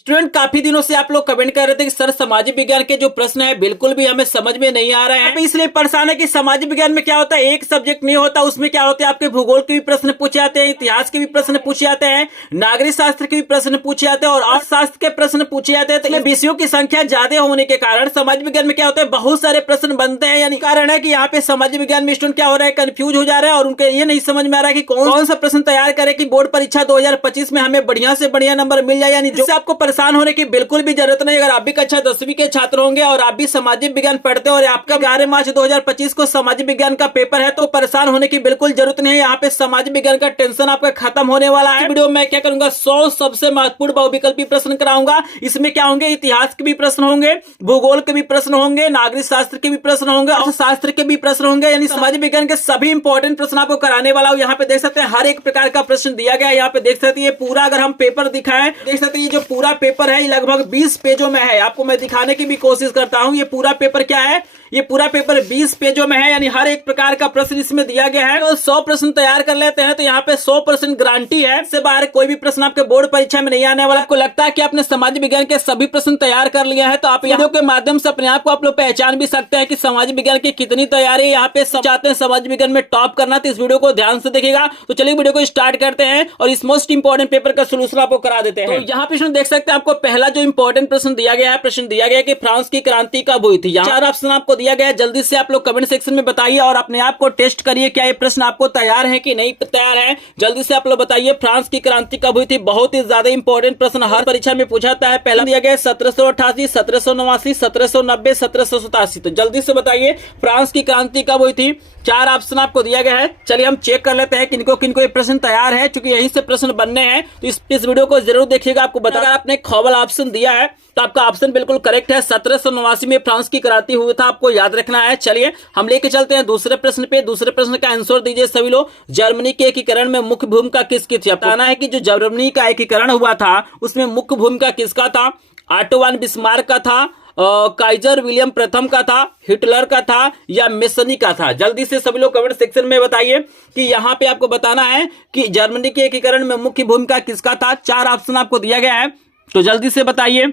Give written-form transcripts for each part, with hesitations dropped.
Student काफी दिनों से आप लोग कमेंट कर रहे थे कि सर सामाजिक विज्ञान के जो प्रश्न है बिल्कुल भी हमें समझ में नहीं आ रहे हैं। इसलिए परेशान है कि सामाजिक विज्ञान में क्या होता है, एक सब्जेक्ट नहीं होता, उसमें क्या होता है आपके भूगोल के भी प्रश्न पूछे जाते हैं, इतिहास के भी प्रश्न पूछे जाते हैं, नागरिक शास्त्र के भी प्रश्न पूछे जाते हैं और अर्थशास्त्र के प्रश्न पूछे जाते हैं। तो विषयों की संख्या ज्यादा होने के कारण सामाजिक विज्ञान में क्या होता है, बहुत सारे प्रश्न बनते हैं। यानी कारण है कि यहाँ पे सामाजिक विज्ञान में स्टूडेंट क्या हो रहा है, कंफ्यूज हो जा रहा है और उनके ये नहीं समझ में आ रहा है कि कौन सा प्रश्न तैयार करे कि बोर्ड परीक्षा 2025 में हमें बढ़िया से बढ़िया नंबर मिल जाए। यानी जिससे आपको परेशान होने की बिल्कुल भी जरूरत नहीं। अगर आप भी कक्षा 10वीं के छात्र होंगे और आप भी सामाजिक विज्ञान पढ़ते हो और आपका 11 मार्च 2025 को सामाजिक विज्ञान का पेपर है तो परेशान होने की बिल्कुल जरूरत नहीं है। यहाँ पे सामाजिक विज्ञान का टेंशन आपका खत्म होने वाला है। वीडियो में क्या करूंगा, 100 सबसे महत्वपूर्ण बहुविकल्पी प्रश्न कराऊंगा। इसमें क्या होंगे, इतिहास के भी प्रश्न होंगे, भूगोल के भी प्रश्न होंगे, नागरिक शास्त्र के भी प्रश्न होंगे, अर्थशास्त्र के भी प्रश्न होंगे। यानी सामाजिक विज्ञान के सभी इंपॉर्टेंट प्रश्न आपको कराने वाला हूं। यहाँ पे देख सकते हैं हर एक प्रकार का प्रश्न दिया गया है। यहाँ पे देख सकते हैं पूरा अगर हम पेपर दिखाएं, देख सकते हैं ये जो पूरा पेपर है लगभग 20 पेजों में है। आपको मैं दिखाने की भी कोशिश करता हूं। ये पूरा पेपर क्या है, ये पूरा पेपर 20 पेजों में है। यानी हर एक प्रकार का प्रश्न इसमें दिया गया है। तो 100 प्रश्न तैयार कर लेते हैं तो यहाँ पे 100% गारंटी है, इससे बाहर कोई भी प्रश्न आपके बोर्ड परीक्षा में नहीं आने वाला। आपको लगता है कि आपने सामाजिक विज्ञान के सभी प्रश्न तैयार कर लिया है तो आप वीडियो के माध्यम से अपने आप को आप लोग पहचान भी सकते हैं कि सामाजिक विज्ञान की कितनी तैयारी है। यहाँ पे सब चाहते हैं सामाजिक विज्ञान में टॉप करना, तो इस वीडियो को ध्यान से देखिएगा। तो चलिए वीडियो को स्टार्ट करते हैं और इस मोस्ट इंपॉर्टेंट पेपर का सोल्यूशन आपको करा देते हैं। तो यहाँ पे देख सकते हैं आपको पहला जो इंपॉर्टेंट प्रश्न दिया गया है, प्रश्न दिया गया कि फ्रांस की क्रांति कब हुई थी। 4 ऑप्शन आपको दिया गया है। जल्दी से आप लोग कमेंट सेक्शन में बताइए और अपने आप को टेस्ट करिए क्या ये प्रश्न आपको तैयार है कि नहीं तैयार है। जल्दी से आप लोग बताइए फ्रांस की क्रांति कब हुई थी। बहुत ही ज्यादा इंपॉर्टेंट प्रश्न हर परीक्षा में पूछा जाता है। पहला दिया गया 1788, 1789, 1790, 1787। तो जल्दी से बताइए फ्रांस की क्रांति कब हुई थी। 4 ऑप्शन आपको दिया गया है। चलिए हम चेक कर लेते हैं किनको किनको ये प्रश्न तैयार है, क्योंकि यहीं से प्रश्न बनने हैं। तो इस वीडियो को जरूर देखिएगा। आपको बता, अगर आपने ख वाला ऑप्शन दिया है तो आपका ऑप्शन बिल्कुल करेक्ट है। 1789 में फ्रांस की क्रांति हुई था, आपको याद रखना है। चलिए हम लेके चलते हैं दूसरे प्रश्न पे। दूसरे प्रश्न का आंसर दीजिए सभी लोग। जर्मनी के एकीकरण में मुख्य भूमिका किसकी थी। बताना है कि जो जर्मनी का एकीकरण हुआ था उसमें मुख्य भूमिका किसका था। ऑटो वन बिस्मार्क का था, काइजर विलियम प्रथम का था, हिटलर का था या मेसनी का था। जल्दी से सभी लोग कमेंट सेक्शन में बताइए कि यहाँ पे आपको बताना है कि जर्मनी के एकीकरण में मुख्य भूमिका किसका था। 4 ऑप्शन आपको दिया गया है तो जल्दी से बताइए।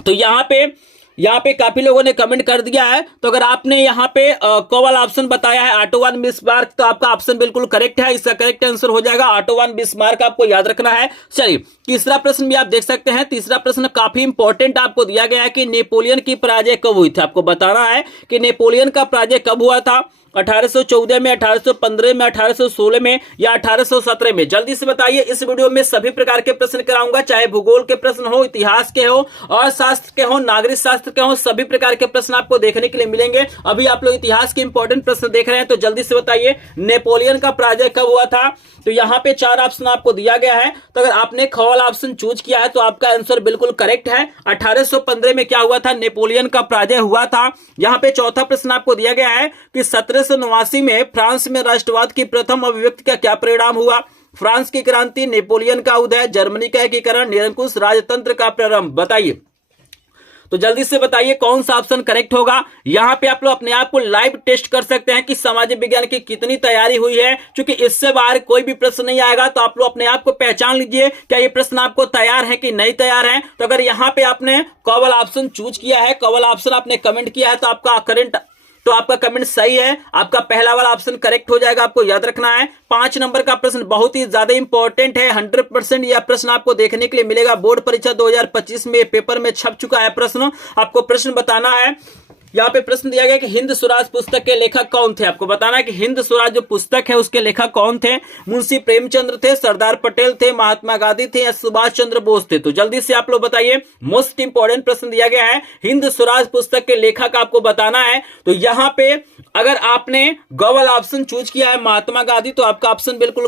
तो यहाँ पे काफी लोगों ने कमेंट कर दिया है। तो अगर आपने यहाँ पे क वाला ऑप्शन बताया है ऑटो वन बिस्मार्क तो आपका ऑप्शन बिल्कुल करेक्ट है। इसका करेक्ट आंसर हो जाएगा ऑटो वन बिस्मार्क, आपको याद रखना है। चलिए तीसरा प्रश्न भी आप देख सकते हैं। तीसरा प्रश्न काफी इंपॉर्टेंट आपको दिया गया है कि नेपोलियन की पराजय कब हुई थी। आपको बताना है कि नेपोलियन का पराजय कब हुआ था। 1814 में, 1815 में, 1816 में या 1817 में। जल्दी से बताइए। इस वीडियो में सभी प्रकार के प्रश्न कराऊंगा, चाहे भूगोल के प्रश्न हो, इतिहास के हो, अर्थशास्त्र के हो, नागरिक शास्त्र के हो, सभी प्रकार के प्रश्न आपको देखने के लिए मिलेंगे। अभी आप लोग इतिहास के इंपॉर्टेंट प्रश्न देख रहे हैं तो जल्दी से बताइए नेपोलियन का पराजय कब हुआ था। तो यहाँ पे 4 ऑप्शन आपको दिया गया है। तो अगर आपने ख वाला ऑप्शन चूज किया है तो आपका आंसर बिल्कुल करेक्ट है। 1815 में क्या हुआ था, नेपोलियन का पराजय हुआ था। यहाँ पे चौथा प्रश्न आपको दिया गया है कि 1789 में फ्रांस में राष्ट्रवाद की प्रथम अभिव्यक्ति का क्या परिणाम हुआ। फ्रांस की क्रांति, नेपोलियन का उदय, जर्मनी का एकीकरण, निरंकुश राजतंत्र का प्रारंभ। बताइए। तो जल्दी से बताइए कौन सा ऑप्शन करेक्ट होगा। यहाँ पे आप लोग अपने आप को लाइव टेस्ट कर सकते हैं कि सामाजिक विज्ञान की कितनी तैयारी हुई है, क्योंकि इससे बाहर कोई भी प्रश्न नहीं आएगा। तो आप लोग अपने आप को पहचान लीजिए क्या ये प्रश्न आपको तैयार है कि नहीं तैयार है। तो अगर यहाँ पे आपने क वाला ऑप्शन चूज किया है, क वाला ऑप्शन आपने कमेंट किया है तो आपका कमेंट सही है। आपका पहला वाला ऑप्शन करेक्ट हो जाएगा, आपको याद रखना है। 5 नंबर का प्रश्न बहुत ही ज्यादा इंपॉर्टेंट है। 100% यह प्रश्न आपको देखने के लिए मिलेगा। बोर्ड परीक्षा 2025 में पेपर में छप चुका है प्रश्न। आपको प्रश्न बताना है। यहाँ पे प्रश्न दिया गया कि हिंद स्वराज पुस्तक के लेखक कौन थे। आपको बताना है कि हिंद स्वराज जो पुस्तक है उसके लेखक कौन थे। मुंशी प्रेमचंद्र थे, सरदार पटेल थे, महात्मा गांधी थे या सुभाष चंद्र बोस थे। तो जल्दी से आप लोग बताइए। मोस्ट इंपॉर्टेंट प्रश्न दिया गया है, हिंद स्वराज पुस्तक के लेखक आपको बताना है। तो यहाँ पे अगर आपने ग वाला ऑप्शन चूज किया है महात्मा गांधी तो आपका ऑप्शन बिल्कुल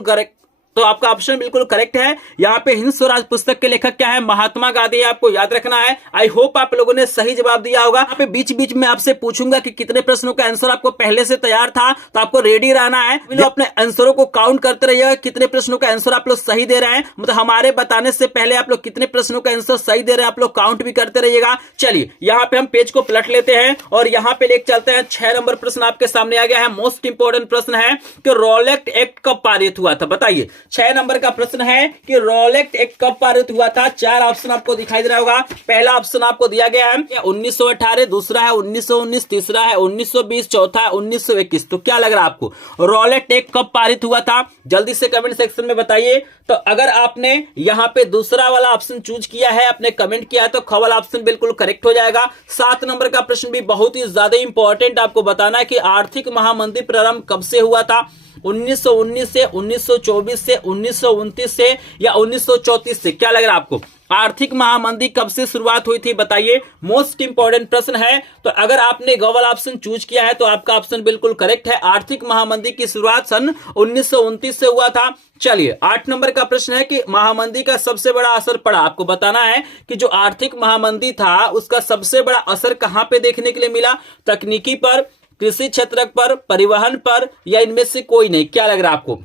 करेक्ट है। यहाँ पे हिंद स्वराज पुस्तक के लेखक क्या है, महात्मा गांधी, आपको याद रखना है। आई होप आप लोगों ने सही जवाब दिया होगा। यहाँ पे बीच बीच में आपसे पूछूंगा कि कितने प्रश्नों का आंसर आपको पहले से तैयार था, तो आपको रेडी रहना है। लोग अपने आंसरों को काउंट करते रहिएगा, कितने प्रश्नों का आंसर आप लोग सही दे रहे हैं। मतलब हमारे बताने से पहले आप लोग कितने प्रश्नों का आंसर सही दे रहे हैं आप लोग काउंट भी करते रहिएगा। चलिए यहाँ पे हम पेज को पलट लेते हैं और यहाँ पे लेके चलते हैं। 6 नंबर प्रश्न आपके सामने आ गया है। मोस्ट इंपॉर्टेंट प्रश्न है कि रॉलेट एक्ट कब पारित हुआ था। बताइए 6 नंबर का प्रश्न है कि रोलेक्स एक कब पारित हुआ था। 4 ऑप्शन आपको दिखाई दे रहा होगा। पहला ऑप्शन आपको दिया गया है 1918, दूसरा है 1919, तीसरा है 1920, चौथा है 1921। तो क्या लग रहा है आपको, रोलेक्स एक कब पारित हुआ था? जल्दी से कमेंट सेक्शन में बताइए। तो अगर आपने यहां पे दूसरा वाला ऑप्शन चूज किया है, आपने कमेंट किया है, तो ख वाला ऑप्शन बिल्कुल करेक्ट हो जाएगा। 7 नंबर का प्रश्न भी बहुत ही ज्यादा इंपॉर्टेंट, आपको बताना है कि आर्थिक महामंदी प्रारंभ कब से हुआ था। 1919 से, 1924 से, 1929 से या 1934 से? क्या लग रहा है आपको, आर्थिक महामंदी कब से शुरुआत हुई थी बताइए। मोस्ट इंपॉर्टेंट प्रश्न है। तो अगर आपने ग वाला ऑप्शन चूज किया है तो आपका ऑप्शन बिल्कुल करेक्ट है। आर्थिक महामंदी की शुरुआत सन 1929 से हुआ था। चलिए 8 नंबर का प्रश्न है कि महामंदी का सबसे बड़ा असर पड़ा। आपको बताना है कि जो आर्थिक महामंदी था उसका सबसे बड़ा असर कहां पे देखने के लिए मिला। तकनीकी पर, कृषि क्षेत्र पर, परिवहन पर, या इनमें से कोई नहीं? क्या लग रहा है आपको,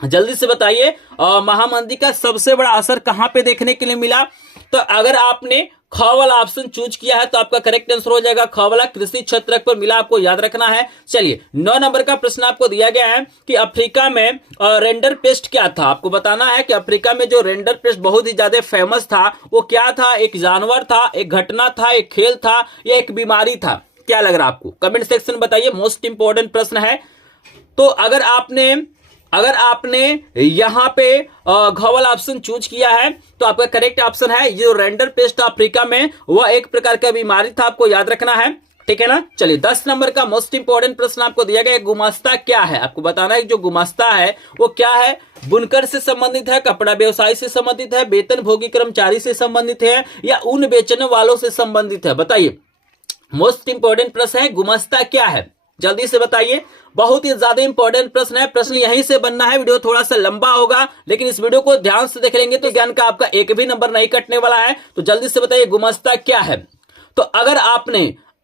जल्दी से बताइए। महामंदी का सबसे बड़ा असर कहां पे देखने के लिए मिला? तो अगर आपने ख वाला ऑप्शन चूज किया है तो आपका करेक्ट आंसर हो जाएगा ख वाला, कृषि क्षेत्र पर मिला। आपको याद रखना है। चलिए 9 नंबर का प्रश्न आपको दिया गया है कि अफ्रीका में रेंडर पेस्ट क्या था। आपको बताना है कि अफ्रीका में जो रेंडर पेस्ट बहुत ही ज्यादा फेमस था वो क्या था। एक जानवर था, एक घटना था, एक खेल था, या एक बीमारी था? क्या लग रहा है आपको, कमेंट सेक्शन में बताइए। मोस्ट इंपॉर्टेंट प्रश्न है। तो अगर आपने यहां पे घ वाला ऑप्शन चूज किया है तो आपका करेक्ट ऑप्शन है जो रेंडर पेस्ट अफ्रीका में, वह एक प्रकार का बीमारी था। आपको याद रखना है, ठीक है ना। चलिए 10 नंबर का मोस्ट इंपॉर्टेंट प्रश्न आपको दिया गया है, गुमास्ता क्या है। आपको बताना है जो गुमास्ता है वो क्या है। बुनकर से संबंधित है, कपड़ा व्यवसाय से संबंधित है, वेतनभोगी कर्मचारी से संबंधित है, या ऊन बेचने वालों से संबंधित है? बताइए। मोस्ट इंपॉर्टेंट प्रश्न है, गुमास्ता क्या है, जल्दी से बताइए। बहुत ही ज्यादा इंपॉर्टेंट प्रश्न है। प्रश्न यहीं से बनना है। वीडियो थोड़ा सा लंबा होगा लेकिन इस वीडियो को ध्यान से देख लेंगे तो ज्ञान का आपका एक भी नंबर नहीं कटने वाला है। तो जल्दी से बताइए गुमास्ता क्या है। तो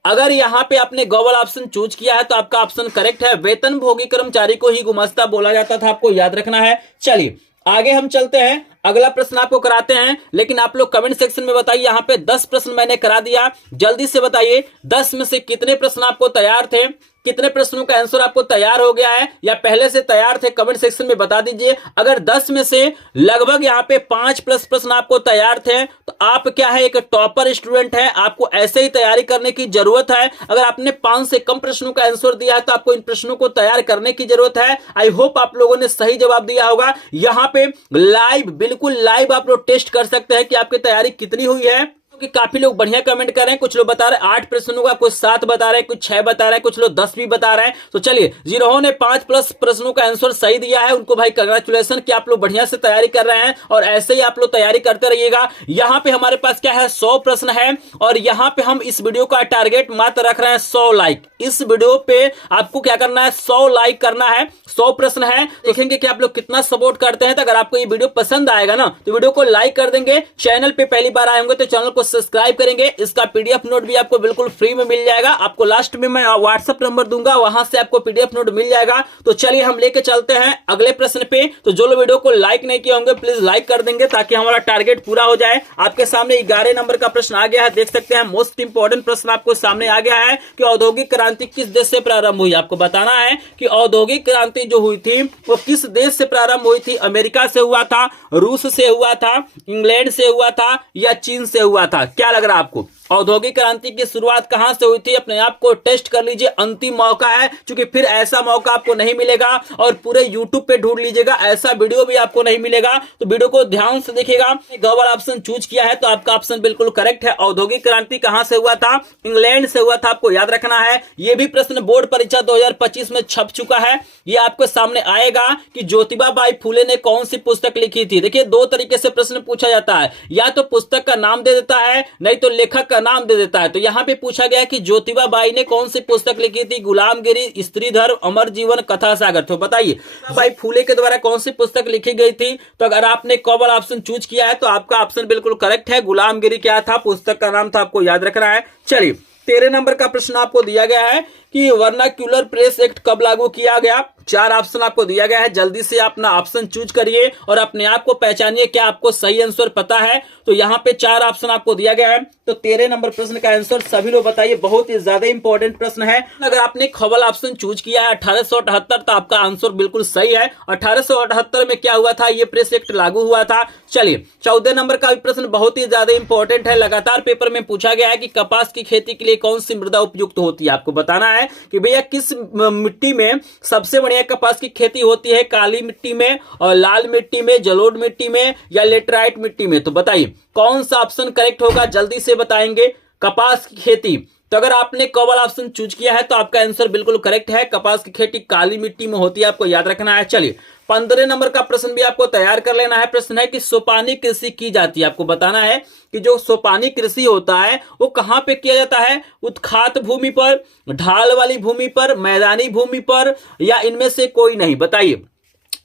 अगर यहाँ पे आपने ग वाला ऑप्शन चूज किया है तो आपका ऑप्शन करेक्ट है। वेतनभोगी कर्मचारी को ही गुमास्ता बोला जाता था, आपको याद रखना है। चलिए आगे हम चलते हैं, अगला प्रश्न आपको कराते हैं, लेकिन आप लोग कमेंट सेक्शन में बताइए। यहाँ पे 10 प्रश्न मैंने करा दिया, जल्दी से बताइए 10 में से कितने प्रश्न आपको तैयार थे, कितने प्रश्नों का आंसर आपको तैयार हो गया है या पहले से तैयार थे, कमेंट सेक्शन में बता दीजिए। अगर 10 में से लगभग यहाँ पे 5 प्लस प्रश्न आपको तैयार थे तो आप क्या है, एक टॉपर स्टूडेंट है। आपको ऐसे ही तैयारी करने की जरूरत है। अगर आपने 5 से कम प्रश्नों का आंसर दिया है तो आपको इन प्रश्नों को तैयार करने की जरूरत है। आई होप आप लोगों ने सही जवाब दिया होगा। यहाँ पे लाइव, बिल्कुल लाइव आप लोग टेस्ट कर सकते हैं कि आपकी तैयारी कितनी हुई है, कि काफी लोग बढ़िया कमेंट कर रहे हैं। कुछ लोग बता रहे हैं 8 प्रश्नों का, कुछ 7 बता रहे हैं, कुछ 6 बता रहे हैं, कुछ लोग 10 भी बता रहे हैं। तो चलिए जिन्होंने ने 5 प्लस प्रश्नों का आंसर सही दिया है उनको भाई कंग्रेचुलेशन कि आप लोग बढ़िया से तैयारी कर रहे हैं और ऐसे ही आप लोग तैयारी करते रहिएगा। यहाँ पे हमारे पास क्या है, 100 प्रश्न है और यहाँ पे हम इस वीडियो का टारगेट मात्र रख रहे हैं 100 लाइक। इस वीडियो पे आपको क्या करना है, 100 लाइक करना है। 100 प्रश्न है, देखेंगे कि आप लोग कितना सपोर्ट करते हैं। तो अगर आपको ये वीडियो पसंद आएगा ना तो वीडियो को लाइक कर देंगे। चैनल पे पहली बार आए होंगे तो चैनल को सब्सक्राइब करेंगे। इसका पीडीएफ नोट भी आपको बिल्कुल फ्री में मिल जाएगा। आपको लास्ट में मैं व्हाट्सएप नंबर दूंगा, वहां से आपको पीडीएफ नोट मिल जाएगा। तो चलिए हम लेके चलते हैं अगले प्रश्न पे। तो जो लोग वीडियो को लाइक नहीं किए होंगे प्लीज लाइक कर देंगे ताकि हमारा टारगेट पूरा हो जाए। आपके सामने 11 नंबर का प्रश्न आ गया है, देख सकते हैं। मोस्ट इंपॉर्टेंट प्रश्न आपको सामने आ गया है कि औद्योगिक क्रांति किस देश से प्रारंभ हुई। आपको बताना है कि औद्योगिक क्रांति जो हुई थी वो किस देश से प्रारंभ हुई थी। अमेरिका से हुआ था, रूस से हुआ था, इंग्लैंड से हुआ था, या चीन से हुआ था? क्या लग रहा है आपको, औद्योगिक क्रांति की शुरुआत कहां से हुई थी? अपने आप को टेस्ट कर लीजिए, अंतिम मौका है, क्योंकि फिर ऐसा मौका आपको नहीं मिलेगा। और पूरे यूट्यूब पे ढूंढ लीजिएगा, ऐसा वीडियो भी आपको नहीं मिलेगा। तो वीडियो को ध्यान से देखिएगा। ग वाला ऑप्शन चूज किया है तो आपका ऑप्शन बिल्कुल करेक्ट है। औद्योगिक क्रांति कहां से हुआ था? इंग्लैंड से हुआ था, आपको याद रखना है। यह भी प्रश्न बोर्ड परीक्षा 2025 में छप चुका है। यह आपके सामने आएगा कि ज्योतिबा बाई फुले ने कौन सी पुस्तक लिखी थी। देखिए 2 तरीके से प्रश्न पूछा जाता है, या तो पुस्तक का नाम दे देता है, नहीं तो लेखक का नाम दे देता है। तो यहाँ पे पूछा गया कि ज्योतिबा बाई ने कौन सी पुस्तक लिखी थी? गुलामगिरी, स्त्री धर्म, अमर जीवन, कथा सागर। तो बताइए बाई फुले के द्वारा कौन सी पुस्तक लिखी गई थी? तो अगर आपने क वाला ऑप्शन चूज किया है तो आपका ऑप्शन बिल्कुल करेक्ट है। गुलामगिरी क्या था, पुस्तक का नाम था, आपको याद रखना है। चलिए 13 नंबर का प्रश्न आपको दिया गया है कि वर्नाक्यूलर प्रेस एक्ट कब लागू किया गया। 4 ऑप्शन आपको दिया गया है, जल्दी से अपना ऑप्शन चूज करिए और अपने आप को पहचानिए क्या आपको सही आंसर पता है। तो यहाँ पे 4 ऑप्शन आपको दिया गया है। तो 13 नंबर प्रश्न का आंसर सभी लोग बताइए, बहुत ही ज्यादा इंपॉर्टेंट प्रश्न है। अगर आपने खवल ऑप्शन चूज किया है 1878 तो आपका आंसर बिल्कुल सही है। 1878 में क्या हुआ था, ये प्रेस एक्ट लागू हुआ था। चलिए 14 नंबर का भी प्रश्न बहुत ही ज्यादा इंपॉर्टेंट है, लगातार पेपर में पूछा गया है कि कपास की खेती के लिए कौन सी मृदा उपयुक्त होती है। आपको बताना है कि भैया किस मिट्टी में सबसे बढ़िया कपास की खेती होती है, काली मिट्टी में और लाल मिट्टी में, जलोढ़ मिट्टी में या लेटराइट मिट्टी में। तो बताइए कौन सा ऑप्शन करेक्ट होगा, जल्दी से बताएंगे। कपास की खेती, तो अगर आपने कवल ऑप्शन चूज किया है तो आपका आंसर बिल्कुल करेक्ट है, कपास की खेती काली मिट्टी में होती है, आपको याद रखना है। चलिए 15 नंबर का प्रश्न भी आपको तैयार कर लेना है। प्रश्न है कि सोपानी कृषि की जाती है। आपको बताना है कि जो सोपानी कृषि होता है वो कहां पे किया जाता है, उत्खात भूमि पर, ढाल वाली भूमि पर, मैदानी भूमि पर या इनमें से कोई नहीं। बताइए,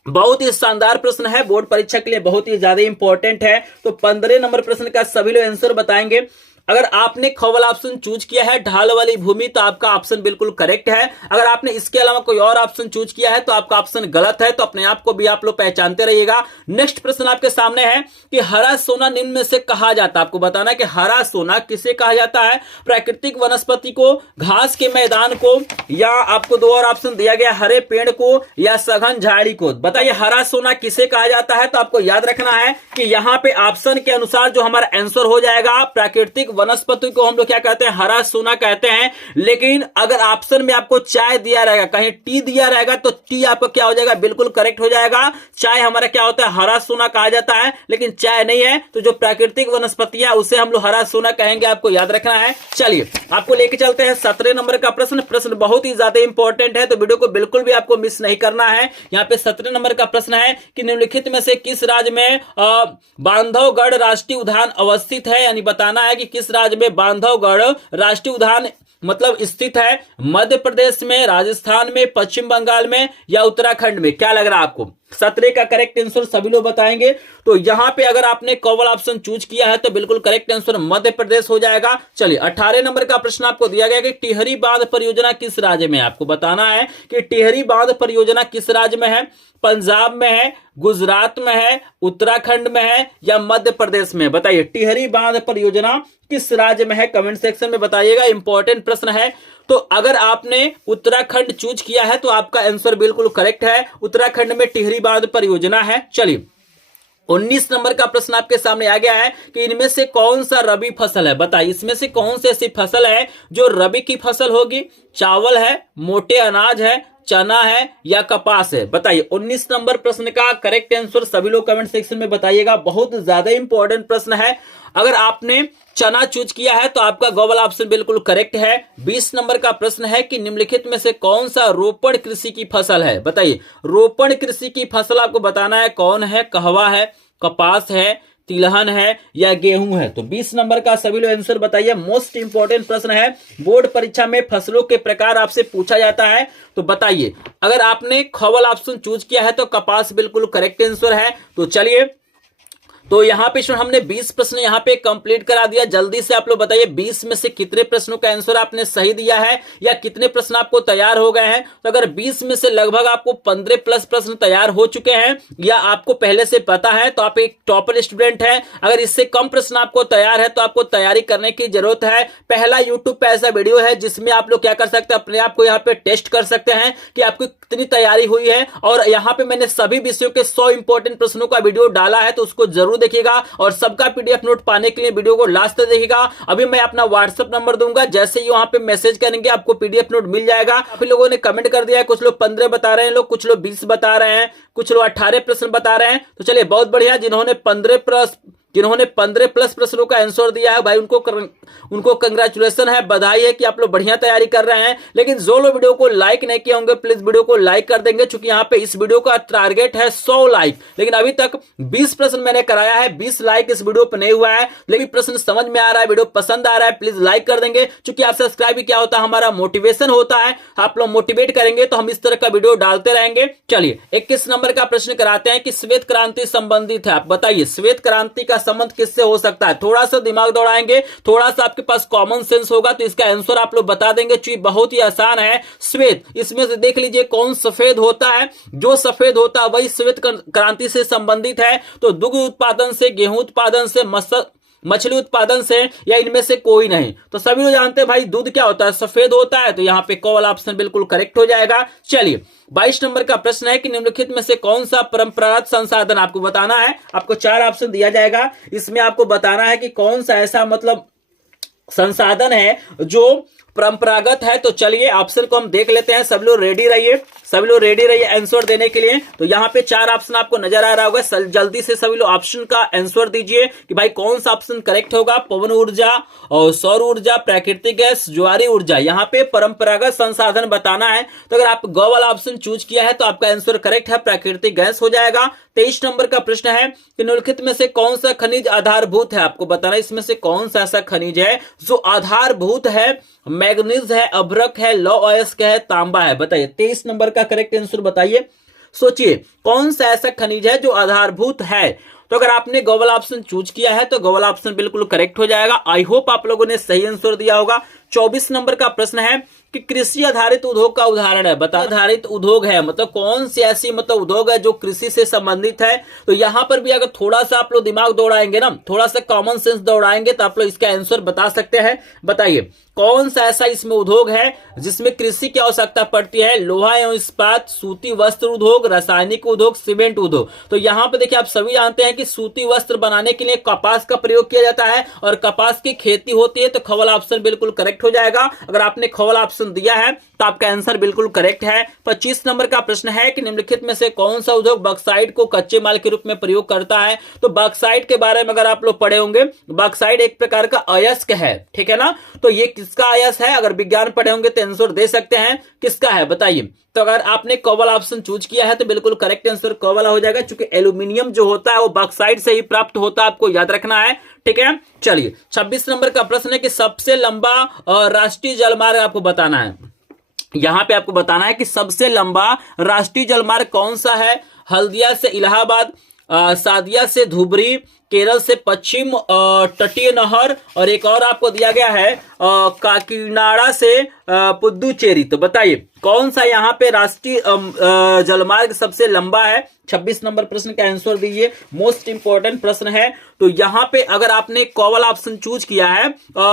बहुत ही शानदार प्रश्न है, बोर्ड परीक्षा के लिए बहुत ही ज्यादा इंपॉर्टेंट है। तो 15 नंबर प्रश्न का सभी लोग आंसर बताएंगे। अगर आपने खवल ऑप्शन चूज किया है ढाल वाली भूमि तो आपका ऑप्शन बिल्कुल करेक्ट है। अगर आपने इसके अलावा कोई और ऑप्शन चूज किया है तो आपका ऑप्शन गलत है। तो अपने आप को भी आप लोग पहचानते रहिएगा। नेक्स्ट प्रश्न आपके सामने है कि हरा सोना निम्न में से कहा जाता है। आपको बताना है कि हरा सोना किसे कहा जाता है, प्राकृतिक वनस्पति को, घास के मैदान को, या आपको 2 और ऑप्शन दिया गया, हरे पेड़ को या सघन झाड़ी को। बताइए हरा सोना किसे कहा जाता है। तो आपको याद रखना है कि यहाँ पे ऑप्शन के अनुसार जो हमारा आंसर हो जाएगा, प्राकृतिक वनस्पति को हम लोग क्या कहते हैं, हरा सोना कहते हैं। लेकिन अगर ऑप्शन में आपको चाय दिया रहेगा, कहीं टी दिया रहेगा तो टी आपको क्या हो जाएगा, बिल्कुल करेक्ट हो जाएगा। चाय हमारा क्या होता है, हरा सोना कहा जाता है, लेकिन चाय नहीं है। तो जो प्राकृतिक वनस्पतियां उसे हम लोग हरा सोना कहेंगे, आपको याद रखना है। चलिए आपको लेके चलते हैं 17 नंबर का प्रश्न। प्रश्न बहुत ही ज्यादा इंपॉर्टेंट है, तो वीडियो को बिल्कुल भी आपको मिस नहीं करना है। यहाँ पे 17 नंबर का प्रश्न है कि निम्नलिखित में से किस राज्य में बांधवगढ़ राष्ट्रीय उद्यान अवस्थित है। यानी बताना है कि किस राज्य में बांधवगढ़ राष्ट्रीय उद्यान मतलब स्थित है, मध्य प्रदेश में, राजस्थान में, पश्चिम बंगाल में या उत्तराखंड में। क्या लग रहा है आपको? 17 का करेक्ट आंसर सभी लोग बताएंगे। तो यहां पे अगर आपने कवल ऑप्शन चूज किया है तो बिल्कुल करेक्ट आंसर मध्य प्रदेश हो जाएगा। चलिए 18 नंबर का प्रश्न आपको दिया गया कि टिहरी बांध परियोजना किस राज्य में है। आपको बताना है कि टिहरी बांध परियोजना किस राज्य में है, पंजाब में है, गुजरात में है, उत्तराखंड में है या मध्य प्रदेश में। बताइए टिहरी बांध परियोजना किस राज्य में है, कमेंट सेक्शन में बताइएगा। इंपॉर्टेंट प्रश्न है। तो अगर आपने उत्तराखंड चूज किया है तो आपका आंसर बिल्कुल करेक्ट है, उत्तराखंड में टिहरी बांध परियोजना है। चलिए 19 नंबर का प्रश्न आपके सामने आ गया है कि इनमें से कौन सा रबी फसल है। बताइए इसमें से कौन सी ऐसी फसल है जो रबी की फसल होगी। चावल है, मोटे अनाज है, चना है या कपास है। बताइए 19 नंबर प्रश्न का करेक्ट आंसर सभी लोग कमेंट सेक्शन में बताइएगा। बहुत ज्यादा इंपॉर्टेंट प्रश्न है। अगर आपने चना चूज किया है तो आपका गॉगल ऑप्शन बिल्कुल करेक्ट है। 20 नंबर का प्रश्न है कि निम्नलिखित में से कौन सा रोपण कृषि की फसल है। बताइए रोपण कृषि की फसल आपको बताना है कौन है, कहवा है, कपास है, तिलहन है या गेहूं है। तो 20 नंबर का सभी लोग आंसर बताइए। मोस्ट इंपॉर्टेंट प्रश्न है, बोर्ड परीक्षा में फसलों के प्रकार आपसे पूछा जाता है। तो बताइए अगर आपने खवल ऑप्शन चूज किया है तो कपास बिल्कुल करेक्ट आंसर है। तो चलिए तो यहाँ पे हमने 20 प्रश्न यहाँ पे कंप्लीट करा दिया। जल्दी से आप लोग बताइए 20 में से कितने प्रश्नों का आंसर आपने सही दिया है या कितने प्रश्न आपको तैयार हो गए हैं। तो अगर 20 में से लगभग आपको 15 प्लस प्रश्न तैयार हो चुके हैं या आपको पहले से पता है तो आप एक टॉपर स्टूडेंट हैं। अगर इससे कम प्रश्न आपको तैयार है तो आपको तैयारी करने की जरूरत है। पहला यूट्यूब पे ऐसा वीडियो है जिसमें आप लोग क्या कर सकते हैं, अपने आप को यहाँ पे टेस्ट कर सकते हैं कि आपकी कितनी तैयारी हुई है। और यहाँ पे मैंने सभी विषयों के 100 इंपॉर्टेंट प्रश्नों का वीडियो डाला है, तो उसको जरूर देखिएगा और सबका पीडीएफ नोट पाने के लिए वीडियो को लास्ट तक देखिएगा। अभी मैं अपना व्हाट्सएप नंबर दूंगा, जैसे ही वहां पे मैसेज करेंगे आपको पीडीएफ नोट मिल जाएगा। काफी लोगों ने कमेंट कर दिया है, कुछ लोग 15 बता रहे हैं, लोग कुछ लोग 20 बता रहे हैं, कुछ लोग 18 प्रश्न बता रहे हैं। तो चलिए बहुत बढ़िया, जिन्होंने 15 प्लस प्रश्नों का आंसर दिया है भाई उनको कंग्रेचुलेशन है, बधाई है कि आप लोग बढ़िया तैयारी कर रहे हैं। लेकिन जो लोग वीडियो को लाइक नहीं किए होंगे प्लीज वीडियो को लाइक कर देंगे, क्योंकि यहाँ पे इस वीडियो का टारगेट है 100 लाइक, लेकिन अभी तक 20 प्रश्न मैंने कराया है, 20 लाइक इस वीडियो पर नहीं हुआ है। लेकिन प्रश्न समझ में आ रहा है, वीडियो पसंद आ रहा है, प्लीज लाइक कर देंगे, क्योंकि आप सब्सक्राइब भी क्या होता है, हमारा मोटिवेशन होता है। आप लोग मोटिवेट करेंगे तो हम इस तरह का वीडियो डालते रहेंगे। चलिए 21 नंबर का प्रश्न कराते हैं कि श्वेत क्रांति संबंधित है। आप बताइए श्वेत क्रांति का संबंध किससे हो सकता है? थोड़ा सा दिमाग दौड़ाएंगे, थोड़ा सा आपके पास कॉमन सेंस होगा तो इसका आंसर आप लोग बता देंगे। चूंकि बहुत ही आसान है। श्वेत, इसमें से देख लीजिए कौन सफेद होता है। जो सफेद होता है वही श्वेत क्रांति से संबंधित है। तो दुग्ध उत्पादन से, गेहूं उत्पादन से, मछली उत्पादन से, या इनमें से कोई नहीं। तो सभी लोग जानते हैं भाई दूध क्या होता है? सफेद होता है। तो यहां पे क वाला ऑप्शन बिल्कुल करेक्ट हो जाएगा। चलिए 22 नंबर का प्रश्न है कि निम्नलिखित में से कौन सा परंपरागत संसाधन, आपको बताना है। आपको 4 ऑप्शन दिया जाएगा, इसमें आपको बताना है कि कौन सा ऐसा मतलब संसाधन है जो परंपरागत है। तो चलिए ऑप्शन को हम देख लेते हैं। सभी लोग रेडी रहिए, सभी लोग रेडी रहिए आंसर देने के लिए। तो यहाँ पे 4 ऑप्शन आपको नजर आ रहा होगा। जल्दी से सभी लोग ऑप्शन का आंसर दीजिए कि भाई कौन सा ऑप्शन करेक्ट होगा। पवन ऊर्जा और सौर ऊर्जा, प्राकृतिक गैस, ज्वारी ऊर्जा। यहाँ पे परंपरागत संसाधन बताना है। तो अगर आप ग वाला ऑप्शन चूज किया है तो आपका आंसर करेक्ट है, प्राकृतिक गैस हो जाएगा। 23 नंबर का प्रश्न है कि निम्नलिखित में से कौन सा खनिज आधारभूत है? आपको बताना है इसमें से कौन सा ऐसा खनिज है जो आधारभूत है। मैग्नीज है, अभ्रक है, लौ अयस्क है, तांबा है। बताइए 23 नंबर का करेक्ट आंसर बताइए। सोचिए कौन सा ऐसा खनिज है जो आधारभूत है। तो अगर आपने गो वाला ऑप्शन चूज किया है तो गो वाला ऑप्शन बिल्कुल करेक्ट हो जाएगा। आई होप आप लोगों ने सही आंसर दिया होगा। 24 नंबर का प्रश्न है कि कृषि आधारित उद्योग का उदाहरण है। बता, आधारित उद्योग है मतलब कौन सी ऐसी मतलब उद्योग है जो कृषि से संबंधित है। तो यहां पर भी अगर थोड़ा सा आप लोग दिमाग दौड़ाएंगे ना, थोड़ा सा कॉमन सेंस दौड़ाएंगे तो आप लोग इसका आंसर बता सकते हैं। बताइए कौन सा ऐसा इसमें उद्योग है जिसमें कृषि की आवश्यकता पड़ती है? लोहा एवं इस्पात, सूती वस्त्र उद्योग, रासायनिक उद्योग, सीमेंट उद्योग। तो यहाँ पे देखिए आप सभी जानते हैं कि सूती वस्त्र बनाने के लिए कपास का प्रयोग किया जाता है और कपास की खेती होती है। तो ख वाला ऑप्शन बिल्कुल करेक्ट हो जाएगा। अगर आपने ख वाला ऑप्शन दिया है तो आपका आंसर बिल्कुल करेक्ट है। 25 नंबर का प्रश्न है कि निम्नलिखित में से कौन सा उद्योग बॉक्साइट को कच्चे माल के रूप में प्रयोग करता है? तो बॉक्साइट के बारे में अगर आप लोग पढ़े होंगे, बॉक्साइट एक प्रकार का अयस्क है, ठीक है ना। तो ये किसका अयस्क है? अगर विज्ञान पढ़े होंगे तो आंसर दे सकते हैं किसका है, बताइए। तो अगर आपने क वाला ऑप्शन चूज किया है तो बिल्कुल करेक्ट आंसर क वाला हो जाएगा, क्योंकि एल्यूमिनियम जो होता है वो बॉक्साइट से ही प्राप्त होता है, आपको याद रखना है, ठीक है। चलिए 26 नंबर का प्रश्न है कि सबसे लंबा राष्ट्रीय जलमार्ग आपको बताना है। यहां पे आपको बताना है कि सबसे लंबा राष्ट्रीय जलमार्ग कौन सा है? हल्दिया से इलाहाबाद, सादिया से धुबरी, केरल से पश्चिम तटीय नहर, और एक और आपको दिया गया है काकीनाडा से पुदुचेरी। तो बताइए कौन सा यहाँ पे राष्ट्रीय जलमार्ग सबसे लंबा है? 26 नंबर प्रश्न का आंसर दीजिए, मोस्ट इंपॉर्टेंट प्रश्न है। तो यहाँ पे अगर आपने क वाला ऑप्शन चूज किया है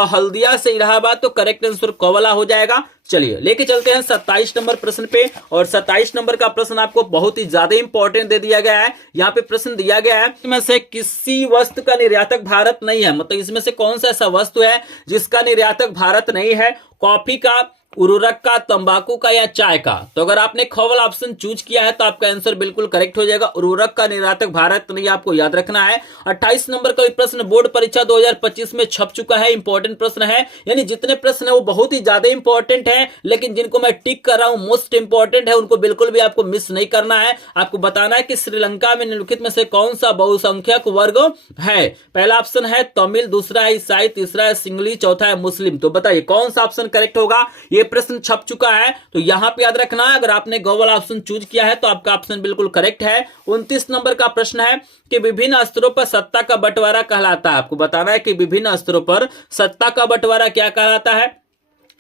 हल्दिया से इलाहाबाद, तो करेक्ट आंसर क वाला हो जाएगा। चलिए लेके चलते हैं 27 नंबर प्रश्न पे, और 27 नंबर का प्रश्न आपको बहुत ही ज्यादा इंपॉर्टेंट दे दिया गया है। यहाँ पे प्रश्न दिया गया है इसमें से किसी वस्तु का निर्यातक भारत नहीं है, मतलब इसमें से कौन सा ऐसा वस्तु है जिसका निर्यातक भारत नहीं है? कॉफी का, उर्वरक का, तंबाकू का, या चाय का? तो अगर आपने ख वाला ऑप्शन चूज किया है तो आपका आंसर बिल्कुल करेक्ट हो जाएगा। उर्वरक का निर्यातक भारत नहीं, आपको याद रखना है। 28 नंबर का प्रश्न बोर्ड परीक्षा 2025 में छप चुका है, इंपॉर्टेंट प्रश्न है। यानी जितने प्रश्न है वो बहुत ही ज्यादा इंपॉर्टेंट है, लेकिन जिनको मैं टिक कर रहा हूं मोस्ट इंपॉर्टेंट है, उनको बिल्कुल भी आपको मिस नहीं करना है। आपको बताना है कि श्रीलंका में निम्नलिखित में से कौन सा बहुसंख्यक वर्ग है? पहला ऑप्शन है तमिल, दूसरा है ईसाई, तीसरा है सिंगली, चौथा है मुस्लिम। तो बताइए कौन सा ऑप्शन करेक्ट होगा? ये प्रश्न छप चुका है, तो यहां पे याद रखना है अगर आपने गो वाला ऑप्शन चूज किया है तो आपका ऑप्शन बिल्कुल करेक्ट है। 29 नंबर का प्रश्न है कि विभिन्न स्तरों पर सत्ता का बंटवारा कहलाता है। आपको बताना है कि विभिन्न स्तरों पर सत्ता का बंटवारा क्या कहलाता है?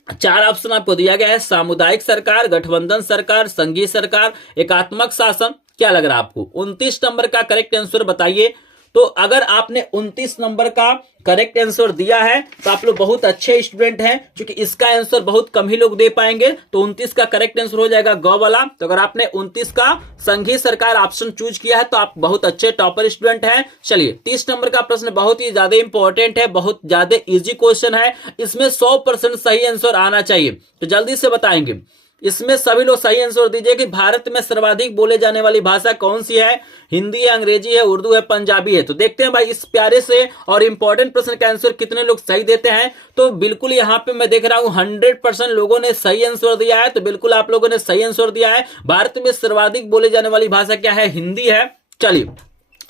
4 ऑप्शन आपको दिया गया है, सामुदायिक सरकार, गठबंधन सरकार, संघीय सरकार, एकात्मक शासन। क्या लग रहा है आपको? 29 नंबर का करेक्ट आंसर बताइए। तो अगर आपने 29 नंबर का करेक्ट आंसर दिया है तो आप लोग बहुत अच्छे स्टूडेंट हैं, क्योंकि इसका आंसर बहुत कम ही लोग दे पाएंगे। तो 29 का करेक्ट आंसर हो जाएगा ग वाला। तो अगर आपने 29 का संघीय सरकार ऑप्शन चूज किया है तो आप बहुत अच्छे टॉपर स्टूडेंट हैं। चलिए 30 नंबर का प्रश्न बहुत ही ज्यादा इंपॉर्टेंट है, बहुत ज्यादा इजी क्वेश्चन है, इसमें 100% सही आंसर आना चाहिए। तो जल्दी से बताएंगे, इसमें सभी लोग सही आंसर दीजिए कि भारत में सर्वाधिक बोले जाने वाली भाषा कौन सी है? हिंदी है, अंग्रेजी है, उर्दू है, पंजाबी है? तो देखते हैं भाई इस प्यारे से और इंपॉर्टेंट प्रश्न का आंसर कितने लोग सही देते हैं। तो बिल्कुल यहाँ पे मैं देख रहा हूं 100% लोगों ने सही आंसर दिया है। तो बिल्कुल आप लोगों ने सही आंसर दिया है। भारत में सर्वाधिक बोले जाने वाली भाषा क्या है? हिंदी है। चलिए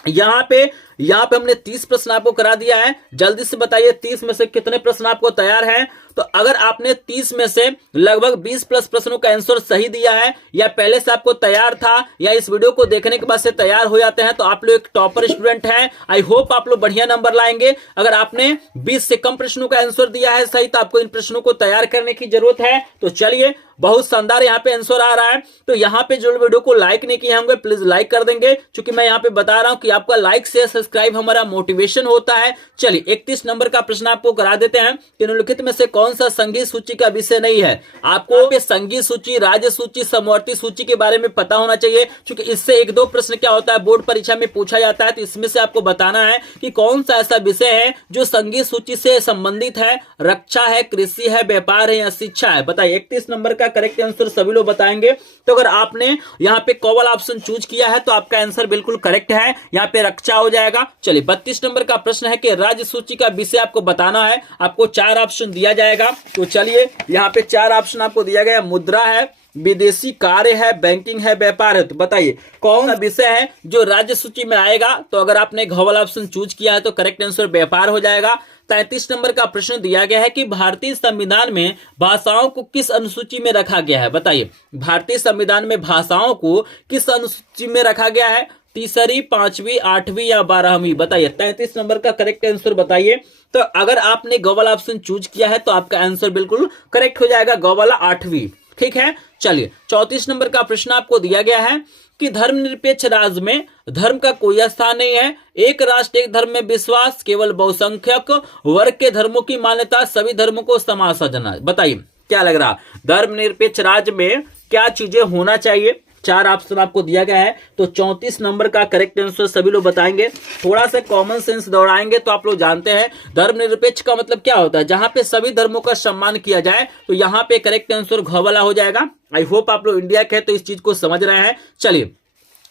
यहाँ पे यहाँ पे हमने 30 प्रश्न आपको करा दिया है। जल्दी से बताइए 30 में से कितने प्रश्न आपको तैयार हैं। तो अगर आपने 30 में से लगभग 20 प्लस प्रश्नों का आंसर सही दिया है, या पहले से आपको तैयार था, या इस वीडियो को देखने के बाद से तैयार हो जाते हैं, तो आप लोग एक टॉपर स्टूडेंट हैं। आई होप आप लोग बढ़िया नंबर लाएंगे। अगर आपने 20 से कम प्रश्नों का आंसर दिया है सही, तो आपको इन प्रश्नों को तैयार करने की जरूरत है। तो चलिए, बहुत शानदार यहाँ पे आंसर आ रहा है। तो यहाँ पे जो वीडियो को लाइक नहीं किए होंगे प्लीज लाइक कर देंगे, क्योंकि मैं यहाँ पे बता रहा हूं कि आपका लाइक से सब्सक्राइब हमारा मोटिवेशन होता है। चलिए 31 नंबर का प्रश्न आपको करा देते हैं कि निम्नलिखित में से कौन सा संगीत सूची का विषय नहीं है। आपको संगीत सूची, राज्य सूची, समवर्ती सूची के बारे में पता होना चाहिए, क्योंकि इससे 1-2 प्रश्न क्या होता है बोर्ड परीक्षा में पूछा जाता है। तो इसमें से आपको बताना है कि कौन सा ऐसा विषय है जो संगीत सूची से संबंधित है, रक्षा है, कृषि है, व्यापार है या शिक्षा है। बताइए 31 नंबर का करेक्ट आंसर सभी लोग बताएंगे। तो अगर आपने यहाँ पे कॉवल ऑप्शन चूज किया है तो आपका आंसर बिल्कुल करेक्ट है, यहाँ पे रक्षा हो जाएगा। चलिए 32 नंबर का प्रश्न है कि राज्य सूची का विषय आपको बताना है। आपको 4 ऑप्शन दिया जाएगा। तो चलिए यहाँ पे 4 ऑप्शन आपको दिया गया, मुद्रा है, विदेशी कार्य है, बैंकिंग है, व्यापार है। तो बताइए कौन सा विषय है जो राज्य सूची में आएगा। तो अगर आपने घोवल ऑप्शन चूज किया है तो करेक्ट आंसर व्यापार हो जाएगा। 33 नंबर का प्रश्न दिया गया है कि भारतीय संविधान में भाषाओं को किस अनुसूची में रखा गया है। बताइए भारतीय संविधान में भाषाओं को किस अनुसूची में रखा गया है, तीसरी, 5वीं, 8वीं या 12वीं। बताइए 33 नंबर का करेक्ट आंसर बताइए। तो अगर आपने गो वाला ऑप्शन चूज किया है तो आपका आंसर बिल्कुल करेक्ट हो जाएगा, गो वाला 8वीं। ठीक है। चलिए 34 नंबर का प्रश्न आपको दिया गया है कि धर्मनिरपेक्ष राज्य में धर्म का कोई स्थान नहीं है, एक राष्ट्र एक धर्म में विश्वास, केवल बहुसंख्यक वर्ग के धर्मों की मान्यता, सभी धर्मों को समान समझना। बताइए क्या लग रहा, धर्मनिरपेक्ष राज्य में क्या चीजें होना चाहिए। 4 ऑप्शन आपको दिया गया है। तो 34 नंबर का करेक्ट आंसर सभी लोग बताएंगे। थोड़ा सा कॉमन सेंस दौड़ाएंगे तो आप लोग जानते हैं धर्मनिरपेक्ष का मतलब क्या होता है, जहां पे सभी धर्मों का सम्मान किया जाए। तो यहाँ पे करेक्ट आंसर घ वाला हो जाएगा। आई होप आप लोग इंडिया के हैं तो इस चीज को समझ रहे हैं। चलिए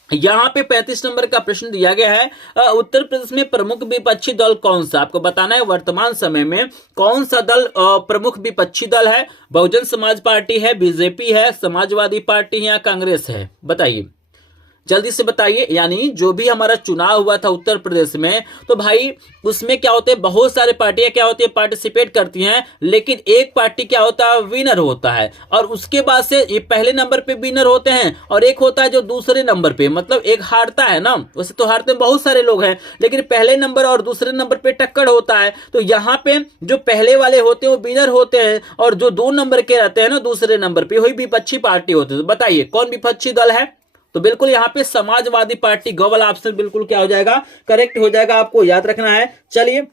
यहाँ पे 35 नंबर का प्रश्न दिया गया है, उत्तर प्रदेश में प्रमुख विपक्षी दल कौन सा। आपको बताना है वर्तमान समय में कौन सा दल प्रमुख विपक्षी दल है। बहुजन समाज पार्टी है, बीजेपी है, समाजवादी पार्टी है या कांग्रेस है। बताइए जल्दी से बताइए। यानी जो भी हमारा चुनाव हुआ था उत्तर प्रदेश में, तो भाई उसमें क्या होते हैं, बहुत सारे पार्टियां क्या होती है पार्टिसिपेट करती हैं, लेकिन एक पार्टी क्या होता है विनर होता है, और उसके बाद से ये पहले नंबर पे विनर होते हैं, और एक होता है जो दूसरे नंबर पे, मतलब एक हारता है ना। वैसे तो हारते बहुत सारे लोग हैं, लेकिन पहले नंबर और दूसरे नंबर पे टक्कर होता है। तो यहाँ पे जो पहले वाले होते हैं वो विनर होते हैं, और जो 2 नंबर के रहते हैं ना दूसरे नंबर पे, वही विपक्षी पार्टी होती है। तो बताइए कौन विपक्षी दल है। तो बिल्कुल यहाँ पे समाजवादी पार्टी, गो वाला ऑप्शन बिल्कुल क्या हो जाएगा, करेक्ट हो जाएगा। आपको याद रखना है। चलिए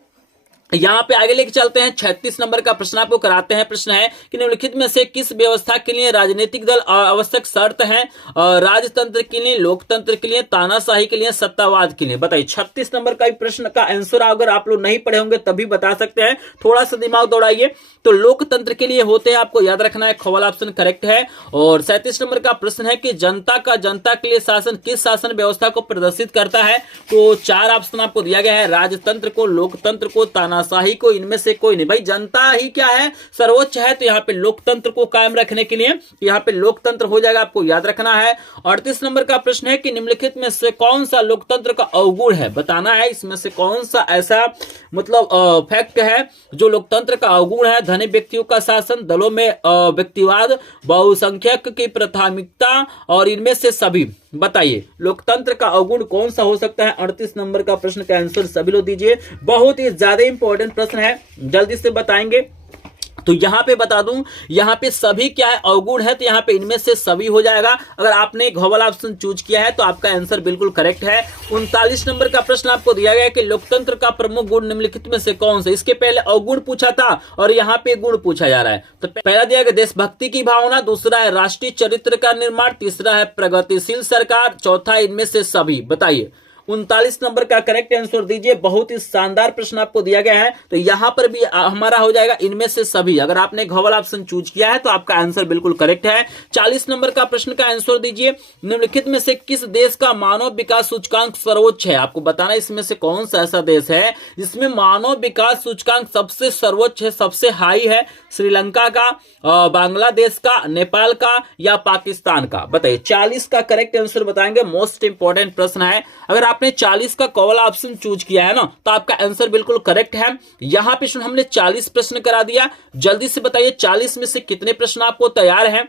यहाँ पे आगे लेके चलते हैं। 36 नंबर का प्रश्न आपको कराते हैं। प्रश्न है कि निम्नलिखित में से किस व्यवस्था के लिए राजनीतिक दल आवश्यक शर्त है, राजतंत्र के लिए, लोकतंत्र के लिए, तानाशाही के लिए, सत्तावाद के लिए। बताइए 36 नंबर का प्रश्न का आंसर अगर आप लोग नहीं पढ़े होंगे तभी बता सकते हैं, थोड़ा सा दिमाग दौड़ाइए। तो लोकतंत्र के लिए होते हैं, आपको याद रखना है, खवाला ऑप्शन करेक्ट है। और 37 नंबर का प्रश्न है कि जनता का जनता के लिए शासन किस शासन व्यवस्था को प्रदर्शित करता है। तो 4 ऑप्शन आपको दिया गया है, राजतंत्र को, लोकतंत्र को, तानाशाही को, इनमें से कोई नहीं। भाई जनता ही क्या है, सर्वोच्च है, तो यहाँ पे लोकतंत्र को कायम रखने के लिए यहाँ पे लोकतंत्र हो जाएगा, आपको याद रखना है। 38 नंबर का प्रश्न है कि निम्नलिखित में से कौन सा लोकतंत्र का अवगुण है। बताना है इसमें से कौन सा ऐसा मतलब फैक्ट है जो लोकतंत्र का अवगुण है। धनी व्यक्तियों का शासन, दलों में व्यक्तिवाद, बहुसंख्यक की प्राथमिकता, और इनमें से सभी। बताइए लोकतंत्र का अवगुण कौन सा हो सकता है। 38 नंबर का प्रश्न का आंसर सभी लोग दीजिए, बहुत ही ज्यादा इंपॉर्टेंट प्रश्न है, जल्दी से बताएंगे। तो यहाँ पे बता दूं, यहाँ पे सभी क्या है अवगुण है, तो यहाँ पे इनमें से सभी हो जाएगा। अगर आपने घ वाला ऑप्शन चूज किया है तो आपका आंसर बिल्कुल करेक्ट है। 39 नंबर का प्रश्न आपको दिया गया है कि लोकतंत्र का प्रमुख गुण निम्नलिखित में से कौन सा। इसके पहले अवगुण पूछा था और यहाँ पे गुण पूछा जा रहा है। तो पहला दिया गया देशभक्ति की भावना, दूसरा है राष्ट्रीय चरित्र का निर्माण, तीसरा है प्रगतिशील सरकार, चौथा इनमें से सभी। बताइए 39 नंबर का करेक्ट आंसर दीजिए, बहुत ही शानदार प्रश्न आपको दिया गया है। तो यहां पर भी हमारा हो जाएगा इनमें से सभी। अगर आपने घ वाला ऑप्शन चूज किया है तो आपका आंसर बिल्कुल करेक्ट है। 40 नंबर का प्रश्न का आंसर दीजिए, निम्नलिखित में से किस देश का मानव विकास सूचकांक सर्वोच्च है। आपको बताना इसमें से कौन सा ऐसा देश है जिसमें मानव विकास सूचकांक सबसे सर्वोच्च है, सबसे हाई है। श्रीलंका का, बांग्लादेश का, नेपाल का या पाकिस्तान का। बताइए 40 का करेक्ट आंसर बताएंगे, मोस्ट इंपॉर्टेंट प्रश्न है। अगर आपने 40 का क वाला ऑप्शन चूज किया है ना, तो आपका आंसर बिल्कुल करेक्ट है। यहां पे हमने 40 प्रश्न करा दिया। जल्दी से बताइए 40 में से कितने प्रश्न आपको तैयार हैं,